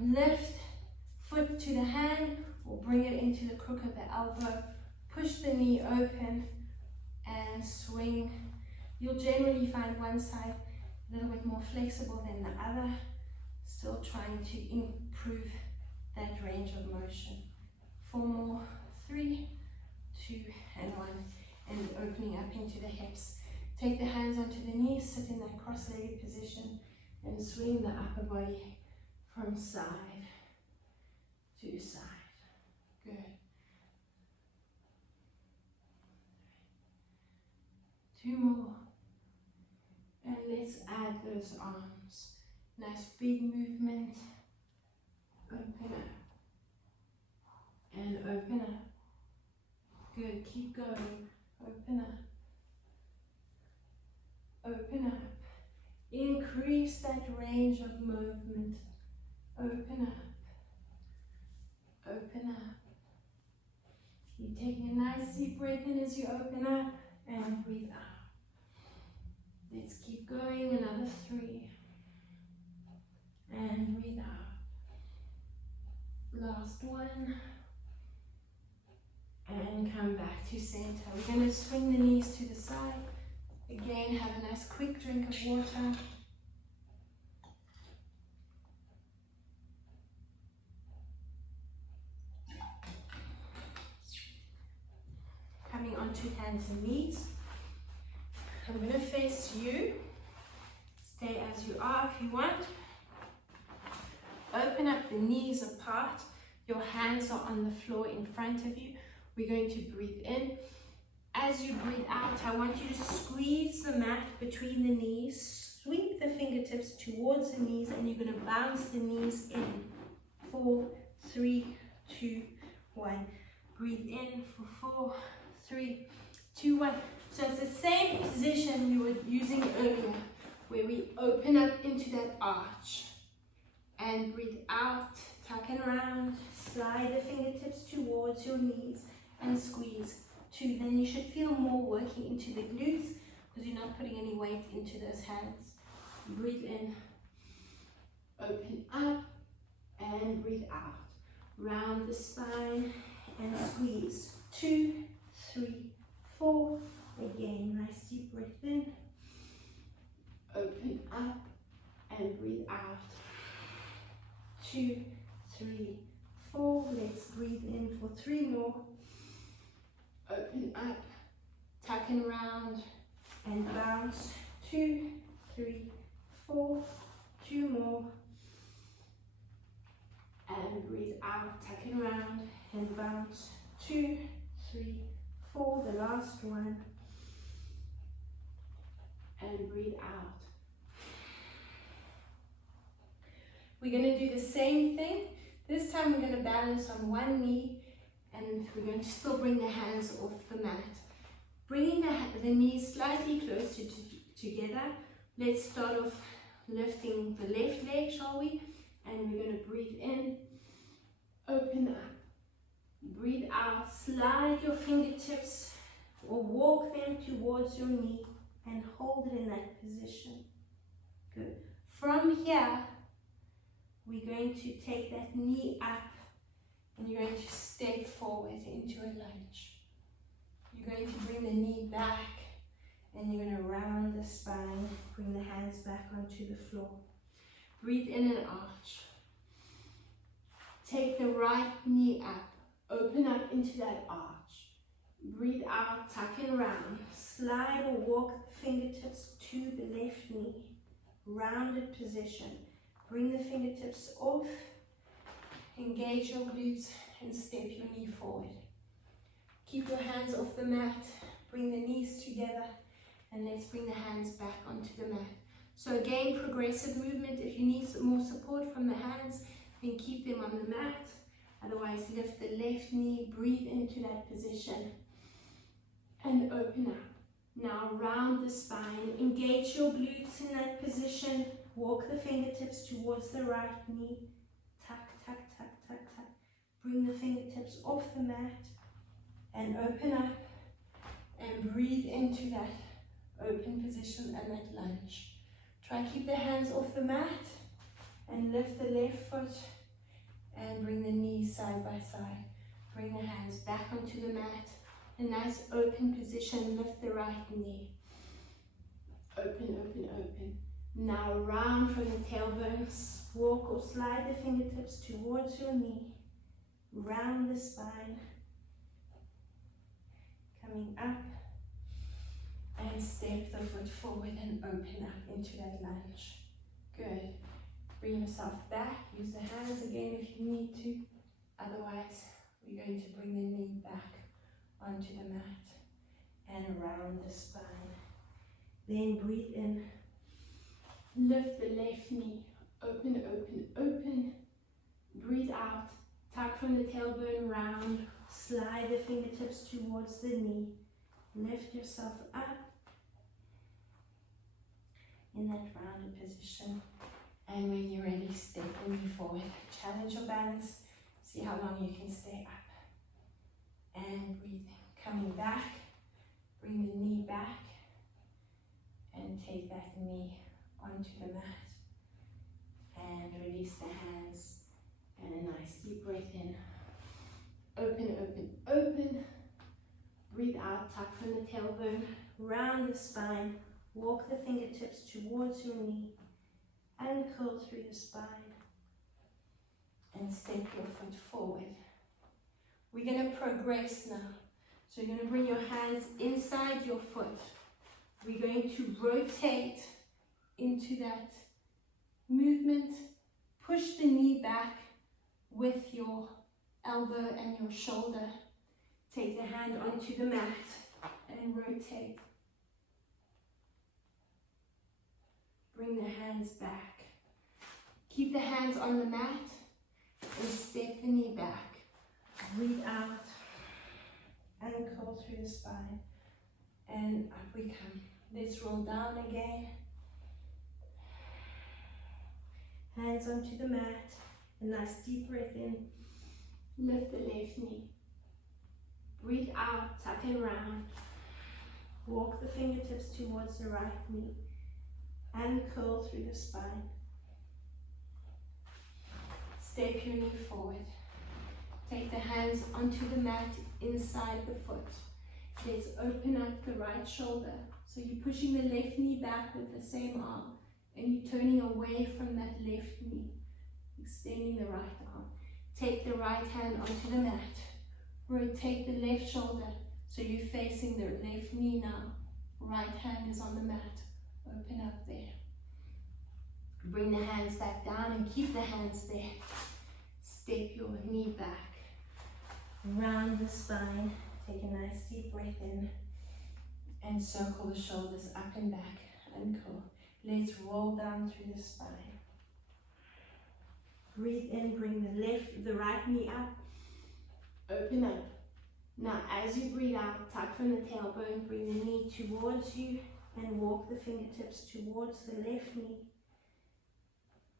lift foot to the hand, or bring it into the crook of the elbow. Push the knee open and swing. You'll generally find one side a little bit more flexible than the other. Still trying to improve that range of motion. 4 more. 3, 2, and 1. And opening up into the hips. Take the hands onto the knees, sit in that cross-legged position, and swing the upper body from side to side. Good. 2 more. And let's add those arms. Nice big movement. Open up. And open up. Good. Keep going. Open up. Open up. Increase that range of movement. Open up. Open up. You're taking a nice deep breath in as you open up and breathe out. Let's keep going. Another 3. And breathe out. Last 1. And come back to center. We're going to swing the knees to the side. Again, have a nice quick drink of water. Coming onto hands and knees. I'm going to face you. Stay as you are if you want. Open up the knees apart. Your hands are on the floor in front of you. We're going to breathe in. As you breathe out, I want you to squeeze the mat between the knees. Sweep the fingertips towards the knees, and you're going to bounce the knees in. 4, 3, 2, 1. Breathe in for 4, 3, 2, 1. So it's the same position we were using earlier, where we open up into that arch. And breathe out, tuck and round, slide the fingertips towards your knees and squeeze. 2, then you should feel more working into the glutes because you're not putting any weight into those hands. Breathe in, open up, and breathe out. Round the spine and squeeze. 2, 3, 4. Again, nice deep breath in. Open up and breathe out. 2, 3, 4. Let's breathe in for 3 more. Open up, tuck and round, and bounce. 2, 3, 4. 2 more. And breathe out, tuck and round, and bounce. 2, 3, 4. The last one. And breathe out. We're going to do the same thing. This time we're going to balance on one knee, and we're going to still bring the hands off the mat. Bringing the knees slightly closer together. Let's start off lifting the left leg, shall we? And we're going to breathe in, open up, breathe out, slide your fingertips or walk them towards your knee and hold it in that position. Good. From here, we're going to take that knee up and you're going to step forward into a lunge. You're going to bring the knee back and you're going to round the spine, bring the hands back onto the floor. Breathe in and arch. Take the right knee up, open up into that arch. Breathe out, tuck and round. Slide or walk the fingertips to the left knee. Rounded position. Bring the fingertips off. Engage your glutes and step your knee forward. Keep your hands off the mat. Bring the knees together and let's bring the hands back onto the mat. So again, progressive movement. If you need some more support from the hands, then keep them on the mat. Otherwise, lift the left knee, breathe into that position and open up. Now round the spine, engage your glutes in that position. Walk the fingertips towards the right knee. Tuck, tuck, tuck, tuck, tuck. Bring the fingertips off the mat and open up and breathe into that open position and that lunge. Try and keep the hands off the mat and lift the left foot and bring the knees side by side. Bring the hands back onto the mat. A nice open position, lift the right knee. Open, open, open. Now round from the tailbones. Walk or slide the fingertips towards your knee. Round the spine. Coming up. And step the foot forward and open up into that lunge. Good. Bring yourself back. Use the hands again if you need to. Otherwise, we're going to bring the knee back onto the mat and around the spine. Then breathe in. Lift the left knee. Open, open, open. Breathe out. Tuck from the tailbone round. Slide the fingertips towards the knee. Lift yourself up in that rounded position. And when you're ready, step the knee forward. Challenge your balance. See how long you can stay up. And breathing. Coming back, bring the knee back and take that knee onto the mat. And release the hands and a nice deep breath in. Open, open, open. Breathe out, tuck from the tailbone, round the spine. Walk the fingertips towards your knee and curl through the spine. And step your foot forward. We're going to progress now. So you're going to bring your hands inside your foot. We're going to rotate into that movement. Push the knee back with your elbow and your shoulder. Take the hand onto the mat and rotate. Bring the hands back. Keep the hands on the mat and step the knee back. Breathe out and curl through the spine. And up we come. Let's roll down again. Hands onto the mat. A nice deep breath in. Lift the left knee. Breathe out, tuck and round. Walk the fingertips towards the right knee. And curl through the spine. Step your knee forward. Take the hands onto the mat inside the foot. Let's open up the right shoulder. So you're pushing the left knee back with the same arm. And you're turning away from that left knee. Extending the right arm. Take the right hand onto the mat. Rotate the left shoulder. So you're facing the left knee now. Right hand is on the mat. Open up there. Bring the hands back down and keep the hands there. Step your knee back. Round the spine. Take a nice deep breath in. And circle the shoulders up and back. And curl. Let's roll down through the spine. Breathe in, bring the right knee up. Open up. Now as you breathe out, tuck from the tailbone, bring the knee towards you and walk the fingertips towards the left knee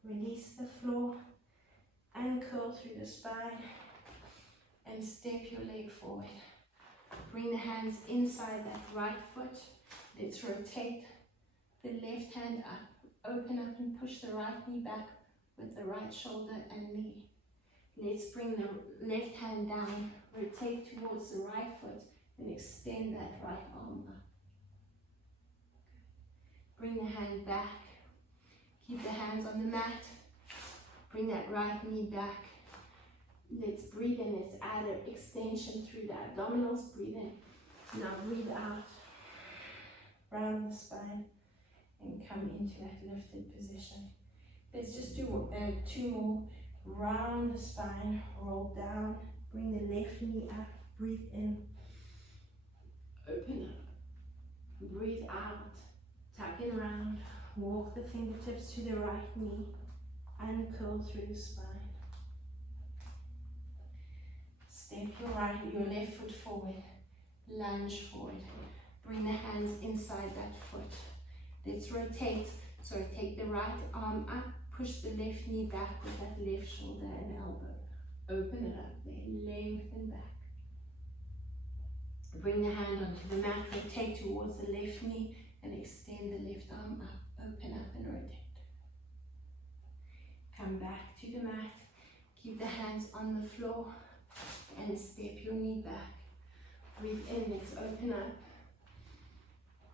Release the floor and curl through the spine and step your leg forward. Bring the hands inside that right foot. Let's rotate the left hand up. Open up and push the right knee back with the right shoulder and knee. Let's bring the left hand down. Rotate towards the right foot and extend that right arm up. Bring the hand back. Keep the hands on the mat. Bring that right knee back. Let's breathe in. Let's add an extension through the abdominals. Breathe in. Now breathe out. Round the spine and come into that lifted position. Let's just do 2 more. Round the spine, roll down. Bring the left knee up. Breathe in. Open up. Breathe out. Tuck it around. Walk the fingertips to the right knee and curl through the spine. Step your left foot forward. Lunge forward. Bring the hands inside that foot. Let's rotate. So take the right arm up. Push the left knee back with that left shoulder and elbow. Open it up there. Lengthen back. Bring the hand onto the mat. Rotate towards the left knee and extend the left arm up. Open up and rotate. Come back to the mat. Keep the hands on the floor and step your knee back. Breathe in, let's open up.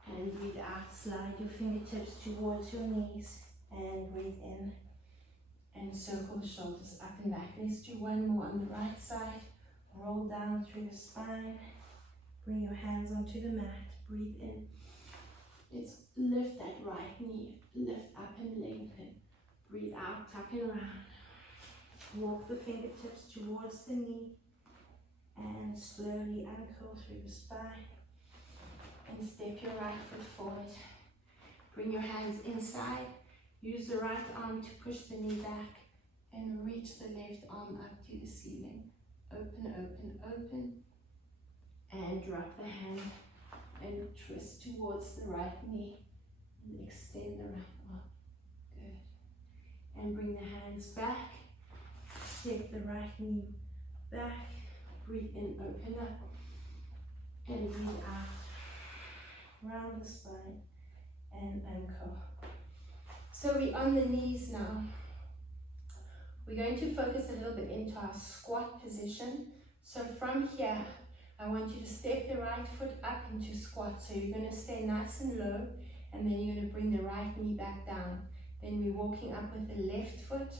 And breathe out, slide your fingertips towards your knees. And breathe in. And circle the shoulders up and back. Let's do 1 more on the right side. Roll down through the spine. Bring your hands onto the mat. Breathe in. Let's lift that right knee. Lift up and lengthen. Breathe out, tuck it around. Walk the fingertips towards the knee. And slowly uncurl through the spine. And step your right foot forward. Bring your hands inside. Use the right arm to push the knee back. And reach the left arm up to the ceiling. Open, open, open. And drop the hand. And twist towards the right knee. And extend the right arm. Good. And bring the hands back. Step the right knee back. Breathe in, open up. And breathe out. Round the spine. And anchor. So we're on the knees now. We're going to focus a little bit into our squat position. So from here, I want you to step the right foot up into squat. So you're going to stay nice and low, and then you're going to bring the right knee back down. Then we're walking up with the left foot,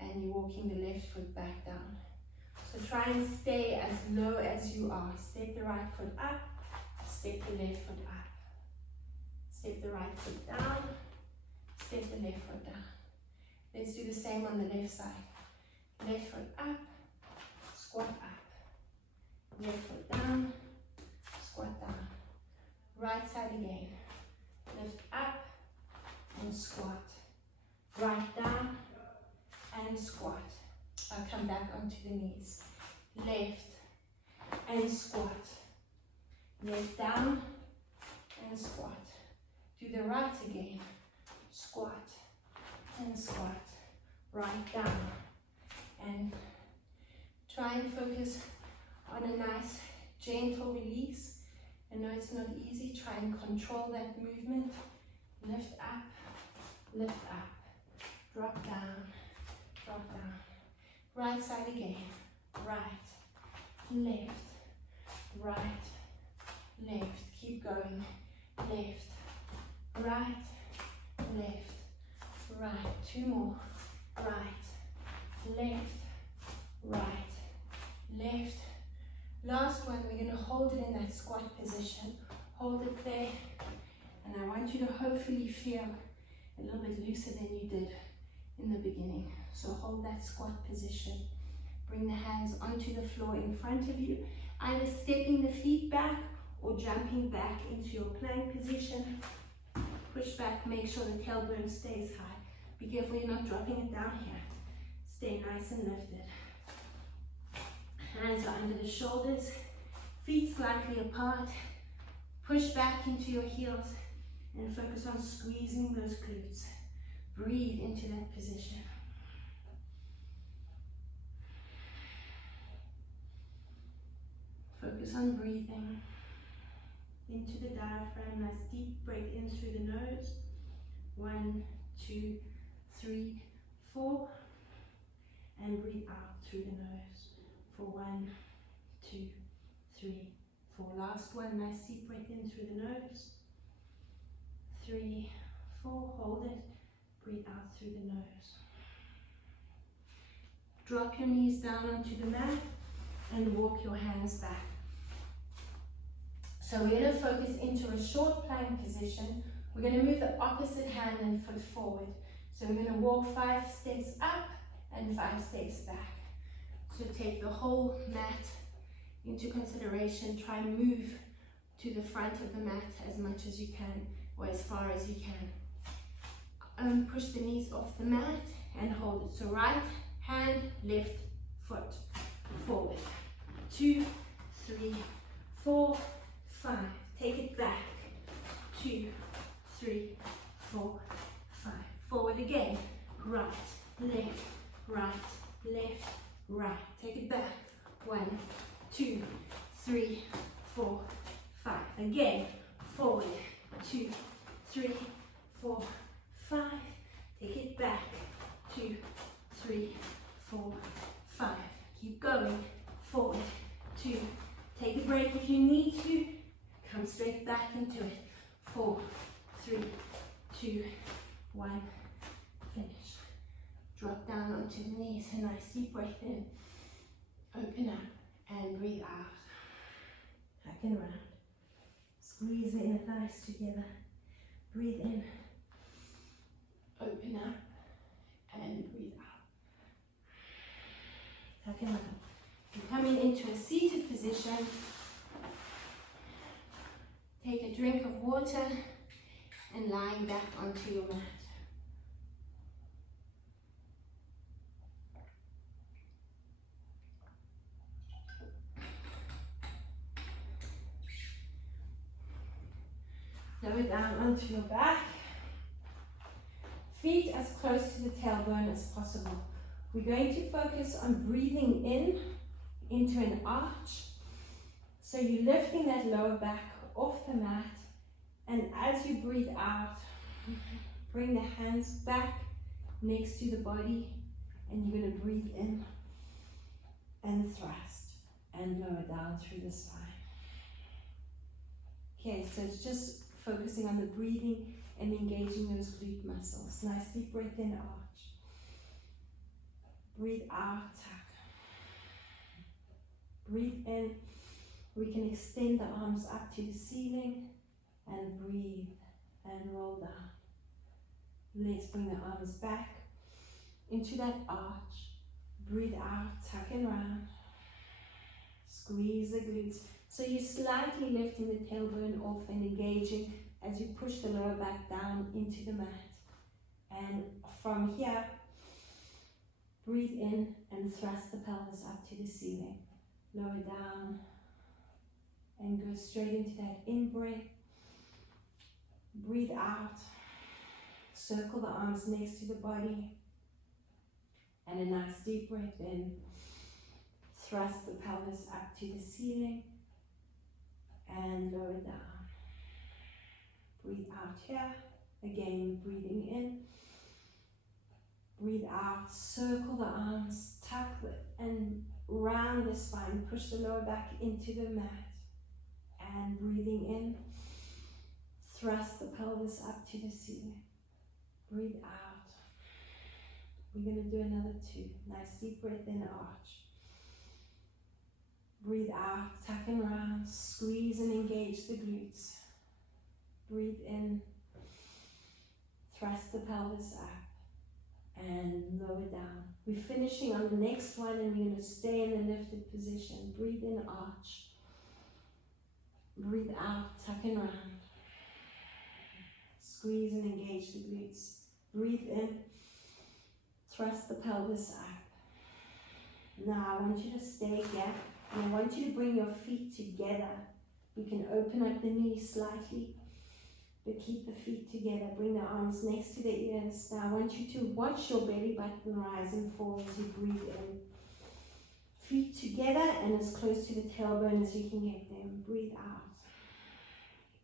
and you're walking the left foot back down. So try and stay as low as you are. Step the right foot up, step the left foot up. Step the right foot down, step the left foot down. Let's do the same on the left side. Left foot up, squat up. Left foot down, squat down. Right side again. Lift up and squat. Right down and squat. I'll come back onto the knees. Left and squat. Left down and squat. Do the right again. Squat and squat. Right down. And try and focus on a nice gentle release. I know it's not easy. Try and control that movement. Lift up, lift up. Drop down, drop down. Right side again. Right, left, right, left. Keep going. Left, right, left, right. 2 more. Right, left, right, left. Last one, we're going to hold it in that squat position. Hold it there. And I want you to hopefully feel a little bit looser than you did in the beginning. So hold that squat position. Bring the hands onto the floor in front of you, either stepping the feet back or jumping back into your plank position. Push back, make sure the tailbone stays high. Be careful you're not dropping it down here. Stay nice and lifted. Hands are under the shoulders, feet slightly apart. Push back into your heels and focus on squeezing those glutes. Breathe into that position. Focus on breathing into the diaphragm. Nice deep breath in through the nose. 1, 2, 3, 4. And breathe out through the nose for 1, 2, 3, 4. Last one. Nice deep breath in through the nose. 3, 4. Hold it. Breathe out through the nose. Drop your knees down onto the mat and walk your hands back. So we're going to focus into a short plank position. We're going to move the opposite hand and foot forward. So we're going to walk 5 steps up and 5 steps back. So take the whole mat into consideration. Try and move to the front of the mat as much as you can, or as far as you can. Push the knees off the mat and hold it. So right hand, left foot, forward. 2, 3, 4, 5. Take it back. 2, 3, 4, 5. Forward again. Right, left, right, left, right. Take it back. 1, 2, 3, 4, 5. Again. Forward. 2, 3, 4, 5. Take it back. 2, 3, 4, 5. Keep going. Forward. 2. Take a break if you need to. Come straight back into it. 4, 3, 2, 1. Finish. Drop down onto the knees. A nice deep breath in. Open up and breathe out. Back and around. Squeeze the inner thighs together. Breathe in. Open up and breathe out. Tuck and round. You're coming into a seated position. Take a drink of water and lying back onto your mat. Lower down onto your back. Feet as close to the tailbone as possible. We're going to focus on breathing in into an arch. So you're lifting that lower back off the mat, and as you breathe out, bring the hands back next to the body, and you're going to breathe in and thrust and lower down through the spine. Okay, so it's just focusing on the breathing and engaging those glute muscles. Nice deep breath in, arch. Breathe out, tuck. Breathe in. We can extend the arms up to the ceiling and breathe and roll down. Let's bring the arms back into that arch. Breathe out, tuck and round. Squeeze the glutes. So you're slightly lifting the tailbone off and engaging as you push the lower back down into the mat. And from here, breathe in and thrust the pelvis up to the ceiling. Lower down and go straight into that in-breath. Breathe out. Circle the arms next to the body. And a nice deep breath in. Thrust the pelvis up to the ceiling and lower down. Breathe out here. Again, breathing in. Breathe out. Circle the arms. Tuck and round the spine. Push the lower back into the mat. And breathing in. Thrust the pelvis up to the ceiling. Breathe out. We're going to do another 2. Nice deep breath in, arch. Breathe out, tuck and round, squeeze and engage the glutes. Breathe in, thrust the pelvis up and lower down. We're finishing on the next one and we're going to stay in the lifted position. Breathe in, arch. Breathe out, tuck and round. Squeeze and engage the glutes. Breathe in, thrust the pelvis up. Now I want you to stay here. And I want you to bring your feet together. You can open up the knees slightly. but keep the feet together. Bring the arms next to the ears. Now I want you to watch your belly button rise and fall as you breathe in. Feet together and as close to the tailbone as you can get them. Breathe out.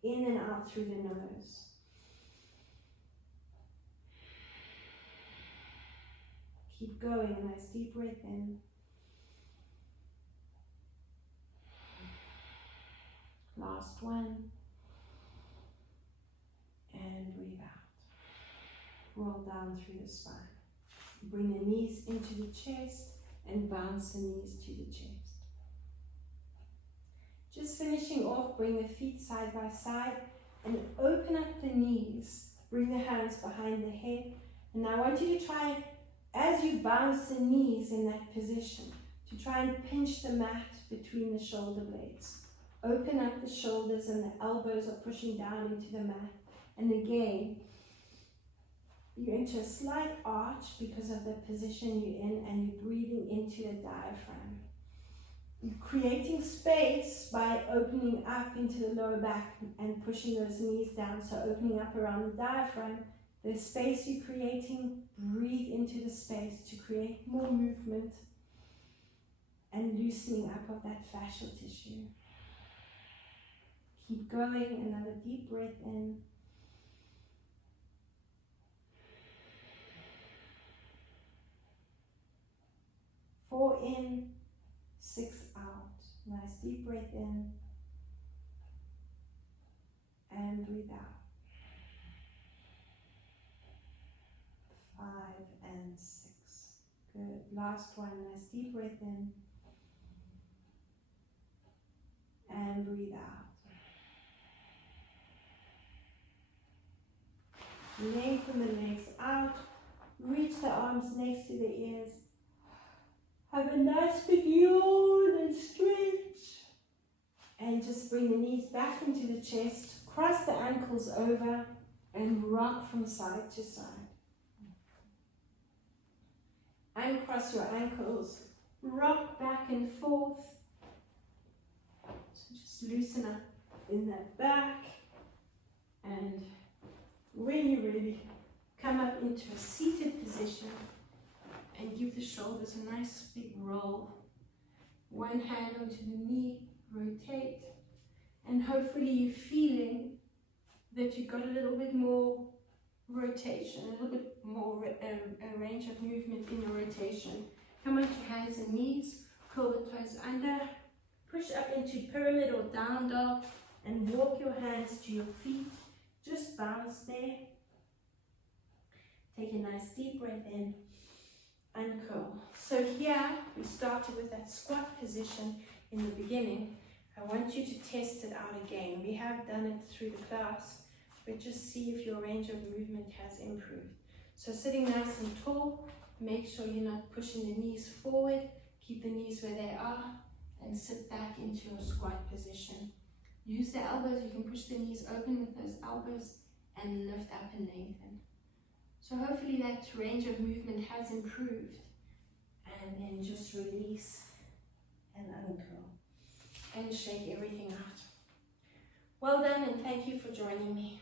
In and out through the nose. Keep going. A nice deep breath in. Last one. And breathe out. Roll down through the spine. Bring the knees into the chest and bounce the knees to the chest. Just finishing off, bring the feet side by side and open up the knees. Bring the hands behind the head. And now I want you to try, as you bounce the knees in that position, to try and pinch the mat between the shoulder blades. Open up the shoulders and the elbows are pushing down into the mat. And again, you're into a slight arch because of the position you're in, and you're breathing into the diaphragm. You're creating space by opening up into the lower back and pushing those knees down. So opening up around the diaphragm, the space you're creating, breathe into the space to create more movement and loosening up of that fascial tissue. Keep going, another deep breath in. 4 in, 6 out. Nice deep breath in and breathe out. 5 and 6. Good. Last one. Nice deep breath in and breathe out. Lengthen the legs out. Reach the arms next to the ears. Have a nice big yawn and stretch. And just bring the knees back into the chest. Cross the ankles over and rock from side to side. Uncross your ankles. Rock back and forth. So just loosen up in that back. And when you're ready, come up into a seated position. And give the shoulders a nice big roll. One hand onto the knee, rotate. And hopefully you're feeling that you've got a little bit more rotation, a little bit more a range of movement in your rotation. Come onto hands and knees, curl the toes under, push up into pyramid or down dog, and walk your hands to your feet. Just bounce there. Take a nice deep breath in. Uncurl. So here we started with that squat position in the beginning. I want you to test it out again. We have done it through the class, but just see if your range of movement has improved. So sitting nice and tall, make sure you're not pushing the knees forward. Keep the knees where they are and sit back into your squat position. Use the elbows. You can push the knees open with those elbows and lift up and lengthen. So hopefully that range of movement has improved. And then just release and uncurl and shake everything out. Well done, and thank you for joining me.